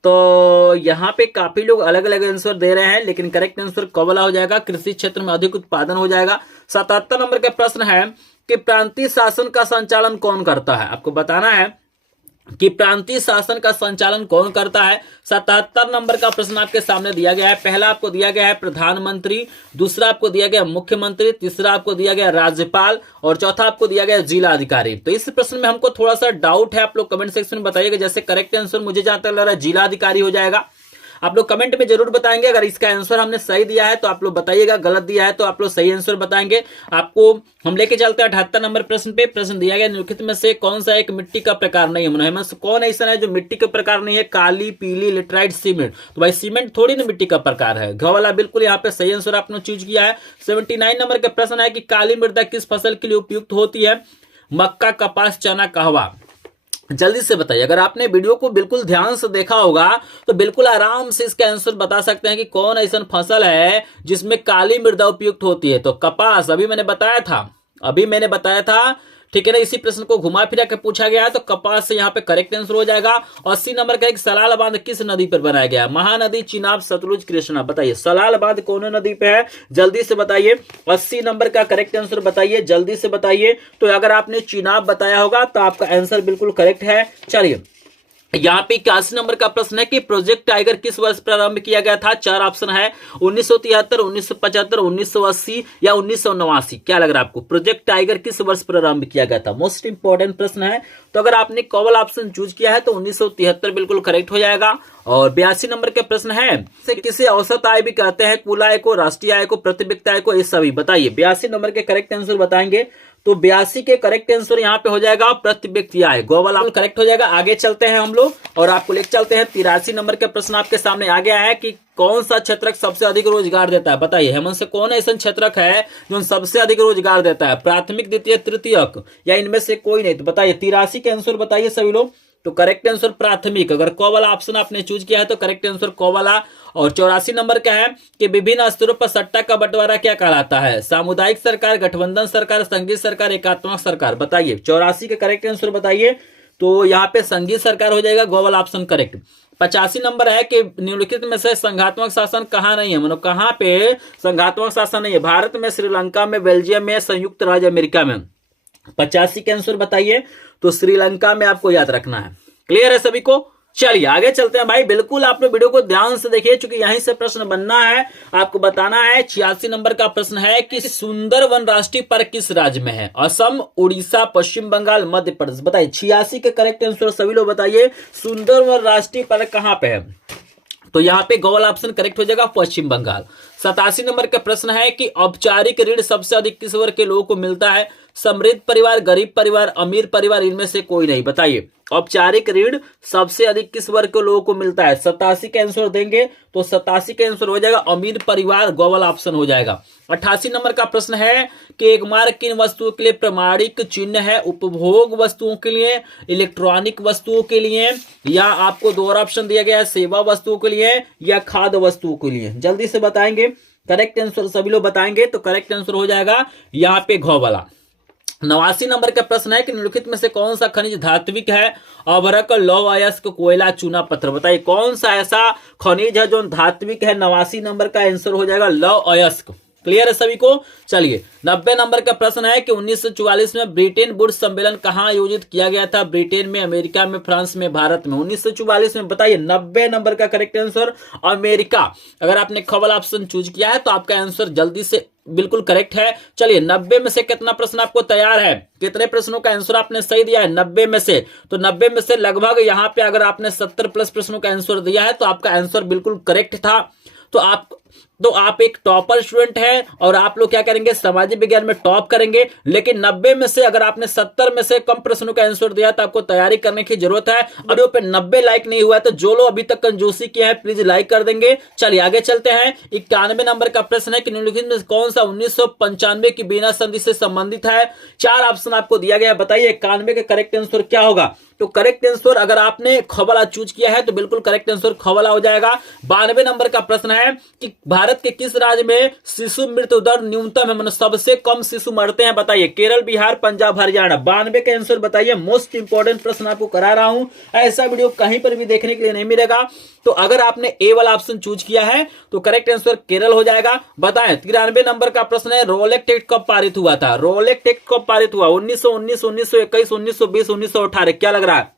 तो यहाँ पे काफी लोग अलग अलग आंसर दे रहे हैं, लेकिन करेक्ट आंसर कौन हो जाएगा, कृषि क्षेत्र में अधिक उत्पादन हो जाएगा। 77 नंबर का प्रश्न है कि प्रांतीय शासन का संचालन कौन करता है। आपको बताना है कि प्रांतीय शासन का संचालन कौन करता है। 77 नंबर का प्रश्न आपके सामने दिया गया है। पहला आपको दिया गया है प्रधानमंत्री, दूसरा आपको दिया गया मुख्यमंत्री, तीसरा आपको दिया गया राज्यपाल और चौथा आपको दिया गया जिला अधिकारी। तो इस प्रश्न में हमको थोड़ा सा डाउट है, आप लोग कमेंट सेक्शन में बताइएगा। जैसे करेक्ट आंसर मुझे जहां तक लग रहा है जिला अधिकारी हो जाएगा। आप लोग कमेंट में जरूर बताएंगे। अगर इसका आंसर हमने सही दिया है तो आप लोग बताइएगा, गलत दिया है तो आप लोग सही आंसर बताएंगे। आपको हम लेके चलते हैं 78 नंबर प्रश्न पे। प्रश्न दिया गया निम्नलिखित में से कौन सा एक मिट्टी का प्रकार नहीं है। कौन ऐसा है जो मिट्टी का प्रकार नहीं है। काली, पीली, लेटराइट, सीमेंट। तो भाई सीमेंट थोड़ी ना मिट्टी का प्रकार है। घ वाला बिल्कुल यहाँ पे सही आंसर आपने चूज किया है। 79 नंबर का प्रश्न है कि काली मृदा किस फसल के लिए उपयुक्त होती है। मक्का, कपास, चना, कहवा। जल्दी से बताइए। अगर आपने वीडियो को बिल्कुल ध्यान से देखा होगा तो बिल्कुल आराम से इसका आंसर बता सकते हैं कि कौन ऐसा फसल है जिसमें काली मृदा उपयुक्त होती है। तो कपास अभी मैंने बताया था, ठीक है ना। इसी प्रश्न को घुमा फिरा के पूछा गया है तो कपास से यहाँ पे करेक्ट आंसर हो जाएगा। 80 नंबर का एक सलाल बांध किस नदी पर बनाया गया है। महानदी, चिनाब, सतलुज, कृष्णा। बताइए सलाल बांध कौन नदी पे है, जल्दी से बताइए। 80 नंबर का करेक्ट आंसर बताइए, जल्दी से बताइए। तो अगर आपने चिनाब बताया होगा तो आपका आंसर बिल्कुल करेक्ट है। चलिए यहाँ पे 81 नंबर का प्रश्न है कि प्रोजेक्ट टाइगर किस वर्ष प्रारंभ किया गया था। 4 ऑप्शन है 1973, 1975, 1980 या 1989। क्या लग रहा है आपको, प्रोजेक्ट टाइगर किस वर्ष प्रारंभ किया गया था। मोस्ट इंपॉर्टेंट प्रश्न है। तो अगर आपने कॉवल ऑप्शन चूज किया है तो 1973 बिल्कुल करेक्ट हो जाएगा। और 82 नंबर के प्रश्न है किसे औसत आय भी कहते हैं। कुल आय को, राष्ट्रीय आय को, प्रति व्यक्ति आय को, ये सभी। बताइए 82 नंबर के करेक्ट आंसर बताएंगे। तो 82 के करेक्ट आंसर यहाँ पे हो जाएगा प्रति व्यक्ति आय। गोवाला करेक्ट हो जाएगा। आगे चलते हैं हम लोग और आपको लेकर चलते हैं 83 नंबर का प्रश्न आपके सामने आ गया है कि कौन सा क्षेत्रक सबसे अधिक रोजगार देता है। बताइए हेमंत से कौन ऐसा क्षेत्रक है जो सबसे अधिक रोजगार देता है। प्राथमिक, द्वितीय, तृतीयक या इनमें से कोई नहीं। तो बताइए 83 के आंसर बताइए सभी लोग। तो करेक्ट आंसर प्राथमिक। अगर क वाला ऑप्शन आपने चूज किया है तो करेक्ट आंसर क वाला। और 84 नंबर का है कि विभिन्न स्तरों पर सट्टा का बंटवारा क्या कहलाता है। सामुदायिक सरकार, गठबंधन सरकार, संघीय सरकार, एकात्मक सरकार। बताइए 84 के करेक्ट आंसर बताइए। तो यहाँ पे संघीय सरकार हो जाएगा, गो वाला ऑप्शन करेक्ट। 85 नंबर है कि निम्नलिखित में से संघात्मक शासन कहाँ नहीं है, मतलब कहाँ पे संघात्मक शासन नहीं है? भारत में, श्रीलंका में, बेल्जियम में, संयुक्त राज्य अमेरिका में। 85 के आंसर बताइए। तो श्रीलंका में आपको याद रखना है। क्लियर है सभी को? चलिए आगे चलते हैं भाई। बिल्कुल आपने वीडियो को ध्यान से देखिए, क्योंकि यहीं से प्रश्न बनना है, आपको बताना है। 86 नंबर का प्रश्न है कि सुंदरवन राष्ट्रीय पार्क किस राज्य में है? असम, उड़ीसा, पश्चिम बंगाल, मध्य प्रदेश। बताइए 86 के करेक्ट आंसर सभी लोग बताइए। सुंदरवन राष्ट्रीय पार्क कहां पे है? तो यहाँ पे गौल ऑप्शन करेक्ट हो जाएगा, पश्चिम बंगाल। 87 नंबर का प्रश्न है कि औपचारिक ऋण सबसे अधिक किस वर्ग के लोगों को मिलता है? समृद्ध परिवार, गरीब परिवार, अमीर परिवार, इनमें से कोई नहीं। बताइए औपचारिक ऋण सबसे अधिक किस वर्ग के लोगों को मिलता है? 87 का आंसर देंगे तो 87 का आंसर हो जाएगा अमीर परिवार, गौल ऑप्शन हो जाएगा। 88 नंबर का प्रश्न है कि एक मार्क किन वस्तुओं के लिए प्रमाणिक चिन्ह है? उपभोग वस्तुओं के लिए, इलेक्ट्रॉनिक वस्तुओं के लिए, या आपको दो और ऑप्शन दिया गया है, सेवा वस्तुओं के लिए या खाद्य वस्तुओं के लिए। जल्दी से बताएंगे, करेक्ट आंसर सभी लोग बताएंगे। तो करेक्ट आंसर हो जाएगा यहाँ पे घ वाला। 89 नंबर का प्रश्न है कि निम्नलिखित में से कौन सा खनिज धात्विक है? अभ्रक, लौह अयस्क, कोयला, चूना पत्थर। बताइए कौन सा ऐसा खनिज है जो धात्विक है? 89 नंबर का आंसर हो जाएगा लौह अयस्क। क्लियर है सभी को? चलिए 90 नंबर का प्रश्न है कि 1944 में ब्रिटेन वुड्स सम्मेलन कहां आयोजित किया गया था? ब्रिटेन में, अमेरिका में, फ्रांस में, भारत में। 1944 में। बताइए 90 नंबर का करेक्ट आंसर अमेरिका। अगर आपने खबल ऑप्शन चूज किया है तो आपका आंसर जल्दी से बिल्कुल करेक्ट है। चलिए 90 में से कितना प्रश्न आपको तैयार है? कितने प्रश्नों का आंसर आपने सही दिया है 90 में से? तो 90 में से लगभग यहाँ पे अगर आपने 70 प्लस प्रश्नों का आंसर दिया है तो आपका आंसर बिल्कुल करेक्ट था। तो आप एक टॉपर स्टूडेंट है और आप लोग क्या करेंगे? सामाजिक विज्ञान में टॉप करेंगे। लेकिन 90 में से अगर आपने 70 में से कम प्रश्नों का आंसर दिया तो आपको तैयारी करने की जरूरत है। वीडियो पे 90 लाइक नहीं हुआ है तो जो लोग अभी तक कंजूसी किया है प्लीज लाइक कर देंगे। चलिए आगे चलते हैं। 91 नंबर का प्रश्न है कि निम्नलिखित में कौन सा 1995 की वीना संधि से संबंधित है? 4 ऑप्शन आपको दिया गया है। बताइए 91 का करेक्ट आंसर क्या होगा? तो करेक्ट आंसर अगर आपने ख वाला चूज किया है तो बिल्कुल करेक्ट आंसर ख वाला हो जाएगा। 92 नंबर का प्रश्न है कि भारत के किस राज्य में शिशु मृत्यु दर न्यूनतम है, मतलब सबसे कम शिशु मरते हैं? बताइए केरल, बिहार, पंजाब, हरियाणा। 92 का आंसर बताइए। मोस्ट इंपोर्टेंट प्रश्न आपको करा रहा हूं, ऐसा वीडियो कहीं पर भी देखने के लिए नहीं मिलेगा। तो अगर आपने ए वाला ऑप्शन चूज किया है तो करेक्ट आंसर केरल हो जाएगा। बताएं 93 नंबर का प्रश्न है रोलेक्ट एक्ट कब पारित हुआ था? रोलेक्ट एक्ट कब पारित हुआ? 1919, 1921, 1920, 1918। क्या लग रहा है?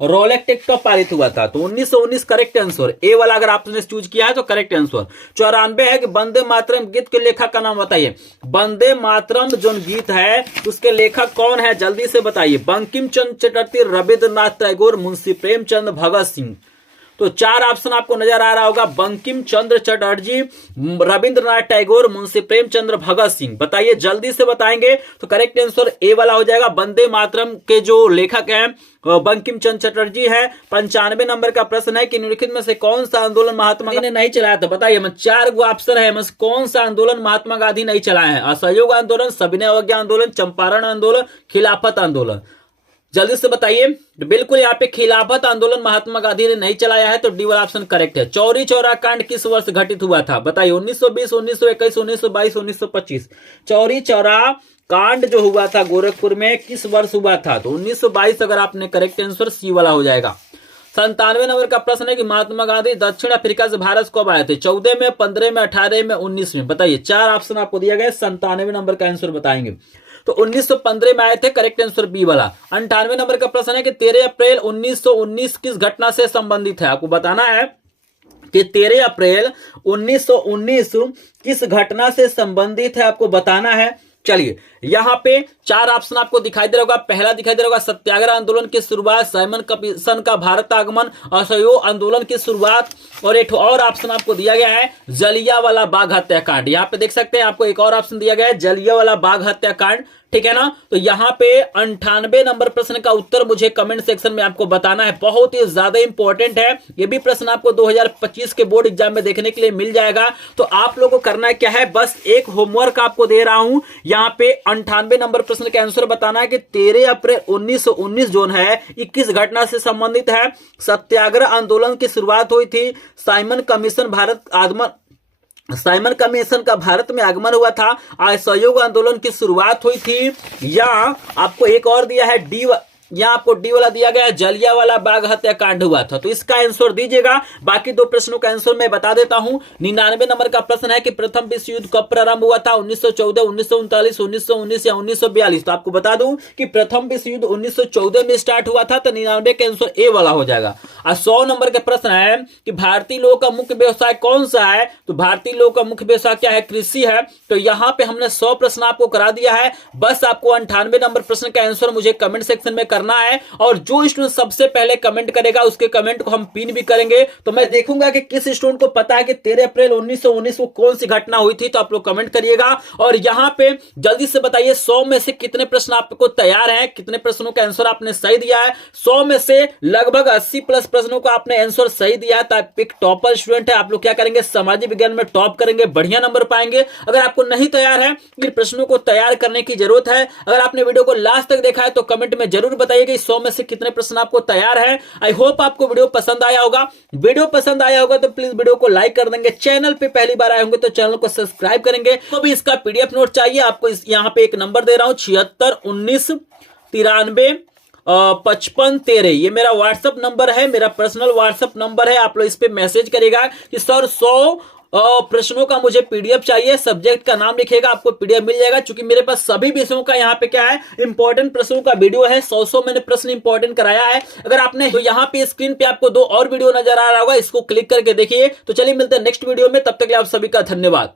रोलेक्ट एक्ट कब पारित हुआ था? तो 1919 करेक्ट आंसर। ए वाला अगर आपने चूज किया है तो करेक्ट आंसर। 94 है कि वंदे मातरम गीत के लेखक का नाम बताइए। वंदे मातरम जो गीत है उसके लेखक कौन है? जल्दी से बताइए। बंकिम चंद्र चटर्जी, रविंद्रनाथ टैगोर, मुंशी प्रेमचंद, भगत सिंह। तो 4 ऑप्शन आपको नजर आ रहा होगा। बंकिम चंद्र चटर्जी, रविंद्रनाथ टैगोर, मुंशी प्रेमचंद्र, भगत सिंह। बताइए जल्दी से बताएंगे तो करेक्ट आंसर ए वाला हो जाएगा। वंदे मातरम के जो लेखक हैं बंकिम चंद्र चटर्जी है। 95 नंबर का प्रश्न है कि निम्नलिखित में से कौन सा आंदोलन महात्मा गांधी ने नहीं चलाया था? बताइए 4 गो ऑप्शन है, कौन सा आंदोलन महात्मा गांधी नहीं चलाए हैं? असहयोग आंदोलन, सविनय अवज्ञा आंदोलन, चंपारण आंदोलन, खिलाफत आंदोलन। जल्दी से बताइए। बिल्कुल यहाँ पे खिलाफत आंदोलन महात्मा गांधी ने नहीं चलाया है तो डी वाला ऑप्शन करेक्ट है। चौरी चौरा कांड किस वर्ष घटित हुआ था? बताइए 1920, 1921, 1922, 1925। चौरी चौरा कांड जो हुआ था गोरखपुर में किस वर्ष हुआ था? तो 1922 अगर आपने करेक्ट आंसर सी वाला हो जाएगा। 97 नंबर का प्रश्न है कि महात्मा गांधी दक्षिण अफ्रीका से भारत कब आए थे? 14 में, 15 में, 18 में, 19 में। बताइए 4 ऑप्शन आपको दिया गया। 97 नंबर का आंसर बताएंगे तो 1915 में आए थे, करेक्ट आंसर बी वाला। 98 नंबर का प्रश्न है कि 13 अप्रैल 1919 किस घटना से संबंधित है? आपको बताना है कि 13 अप्रैल 1919 किस घटना से संबंधित है, आपको बताना है। चलिए यहाँ पे 4 ऑप्शन आपको दिखाई दे रहा होगा। पहला दिखाई दे रहा होगा सत्याग्रह आंदोलन की शुरुआत, साइमन कमीशन का भारत आगमन, असहयोग आंदोलन की शुरुआत, और एक और ऑप्शन आपको दिया गया है जलियांवाला बाग हत्याकांड। यहाँ पे देख सकते हैं आपको एक और ऑप्शन दिया गया है जलियांवाला बाग हत्याकांड। ठीक है ना? तो यहाँ पे 98 नंबर प्रश्न का उत्तर मुझे कमेंट सेक्शन में आपको बताना है। बहुत ही ज्यादा इंपॉर्टेंट है ये भी प्रश्न, आपको 2025 के बोर्ड एग्जाम में देखने के लिए मिल जाएगा। तो आप लोगों को करना है क्या है, बस एक होमवर्क आपको दे रहा हूं। यहाँ पे 98 नंबर प्रश्न का आंसर बताना है कि 13 अप्रैल 1919 जोन है 21 घटना से संबंधित है। सत्याग्रह आंदोलन की शुरुआत हुई थी, साइमन कमीशन का भारत में आगमन हुआ था, असहयोग आंदोलन की शुरुआत हुई थी, या आपको एक और दिया है डी यहाँ आपको डी वाला दिया गया, जलियांवाला बाग हत्याकांड हुआ था। तो इसका आंसर दीजिएगा। बाकी दो प्रश्नों का आंसर मैं बता देता हूं। 99 नंबर का प्रश्न है कि प्रथम विश्व युद्ध कब प्रारंभ हुआ था, 1914, 1939, 1919 या 1942। तो आपको बता दूं कि प्रथम विश्व युद्ध 1914 में स्टार्ट हुआ था, तो 99 का आंसर ए वाला हो जाएगा। और 100 नंबर का प्रश्न है कि भारतीय लोगों का मुख्य व्यवसाय कौन सा है, तो भारतीय लोगों का मुख्य व्यवसाय क्या है, कृषि है। तो यहां पे हमने 100 प्रश्न आपको करा दिया है। बस आपको 98 नंबर प्रश्न का आंसर मुझे कमेंट सेक्शन में करना है, और जो स्टूडेंट सबसे पहले कमेंट करेगा उसके कमेंट को हम पिन भी करेंगे। तो मैं देखूंगा कि किस स्टूडेंट को पता है कि 13 अप्रैल 1919 को कौन सी घटना हुई थी। तो आप लोग कमेंट करिएगा, और यहां पे जल्दी से बताइए 100 में से कितने प्रश्न आपको तैयार हैं, कितने प्रश्नों का आंसर आपने सही दिया है। 100 में से लगभग 80 प्लस प्रश्नों का आपने आंसर सही दिया है। तो आप एक टॉपर स्टूडेंट है, आप लोग क्या करेंगे, सामाजिक विज्ञान में टॉप करेंगे, बढ़िया नंबर पाएंगे। अगर आपको नहीं तैयार है, इन प्रश्नों को तैयार करने की जरूरत है। अगर आपने वीडियो को लास्ट तक देखा है तो कमेंट में जरूर बताइए कि 100 में से कितने प्रश्न आपको तैयार है। आई होप आपको वीडियो पसंद आया होगा। वीडियो पसंद आया होगा तो प्लीज वीडियो को लाइक कर देंगे। चैनल पे पहली बार आए होंगे तो चैनल को सब्सक्राइब करेंगे। तो भी इसका पीडीएफ नोट चाहिए आपको, यहां पे एक नंबर दे रहा हूं 76 19 93 55 13। ये मेरा व्हाट्सएप नंबर है, मेरा पर्सनल व्हाट्सएप नंबर है। आप लोग इस पे मैसेज करेगा कि सर 100 प्रश्नों का मुझे पीडीएफ चाहिए, सब्जेक्ट का नाम लिखेगा, आपको पीडीएफ मिल जाएगा। क्योंकि मेरे पास सभी विषयों का यहाँ पे क्या है, इंपॉर्टेंट प्रश्नों का वीडियो है। 100 मैंने प्रश्न इंपॉर्टेंट कराया है। अगर आपने तो यहाँ पे स्क्रीन पे आपको 2 और वीडियो नजर आ रहा होगा, इसको क्लिक करके देखिए। तो चलिए मिलते हैं नेक्स्ट वीडियो में, तब तक के लिए आप सभी का धन्यवाद।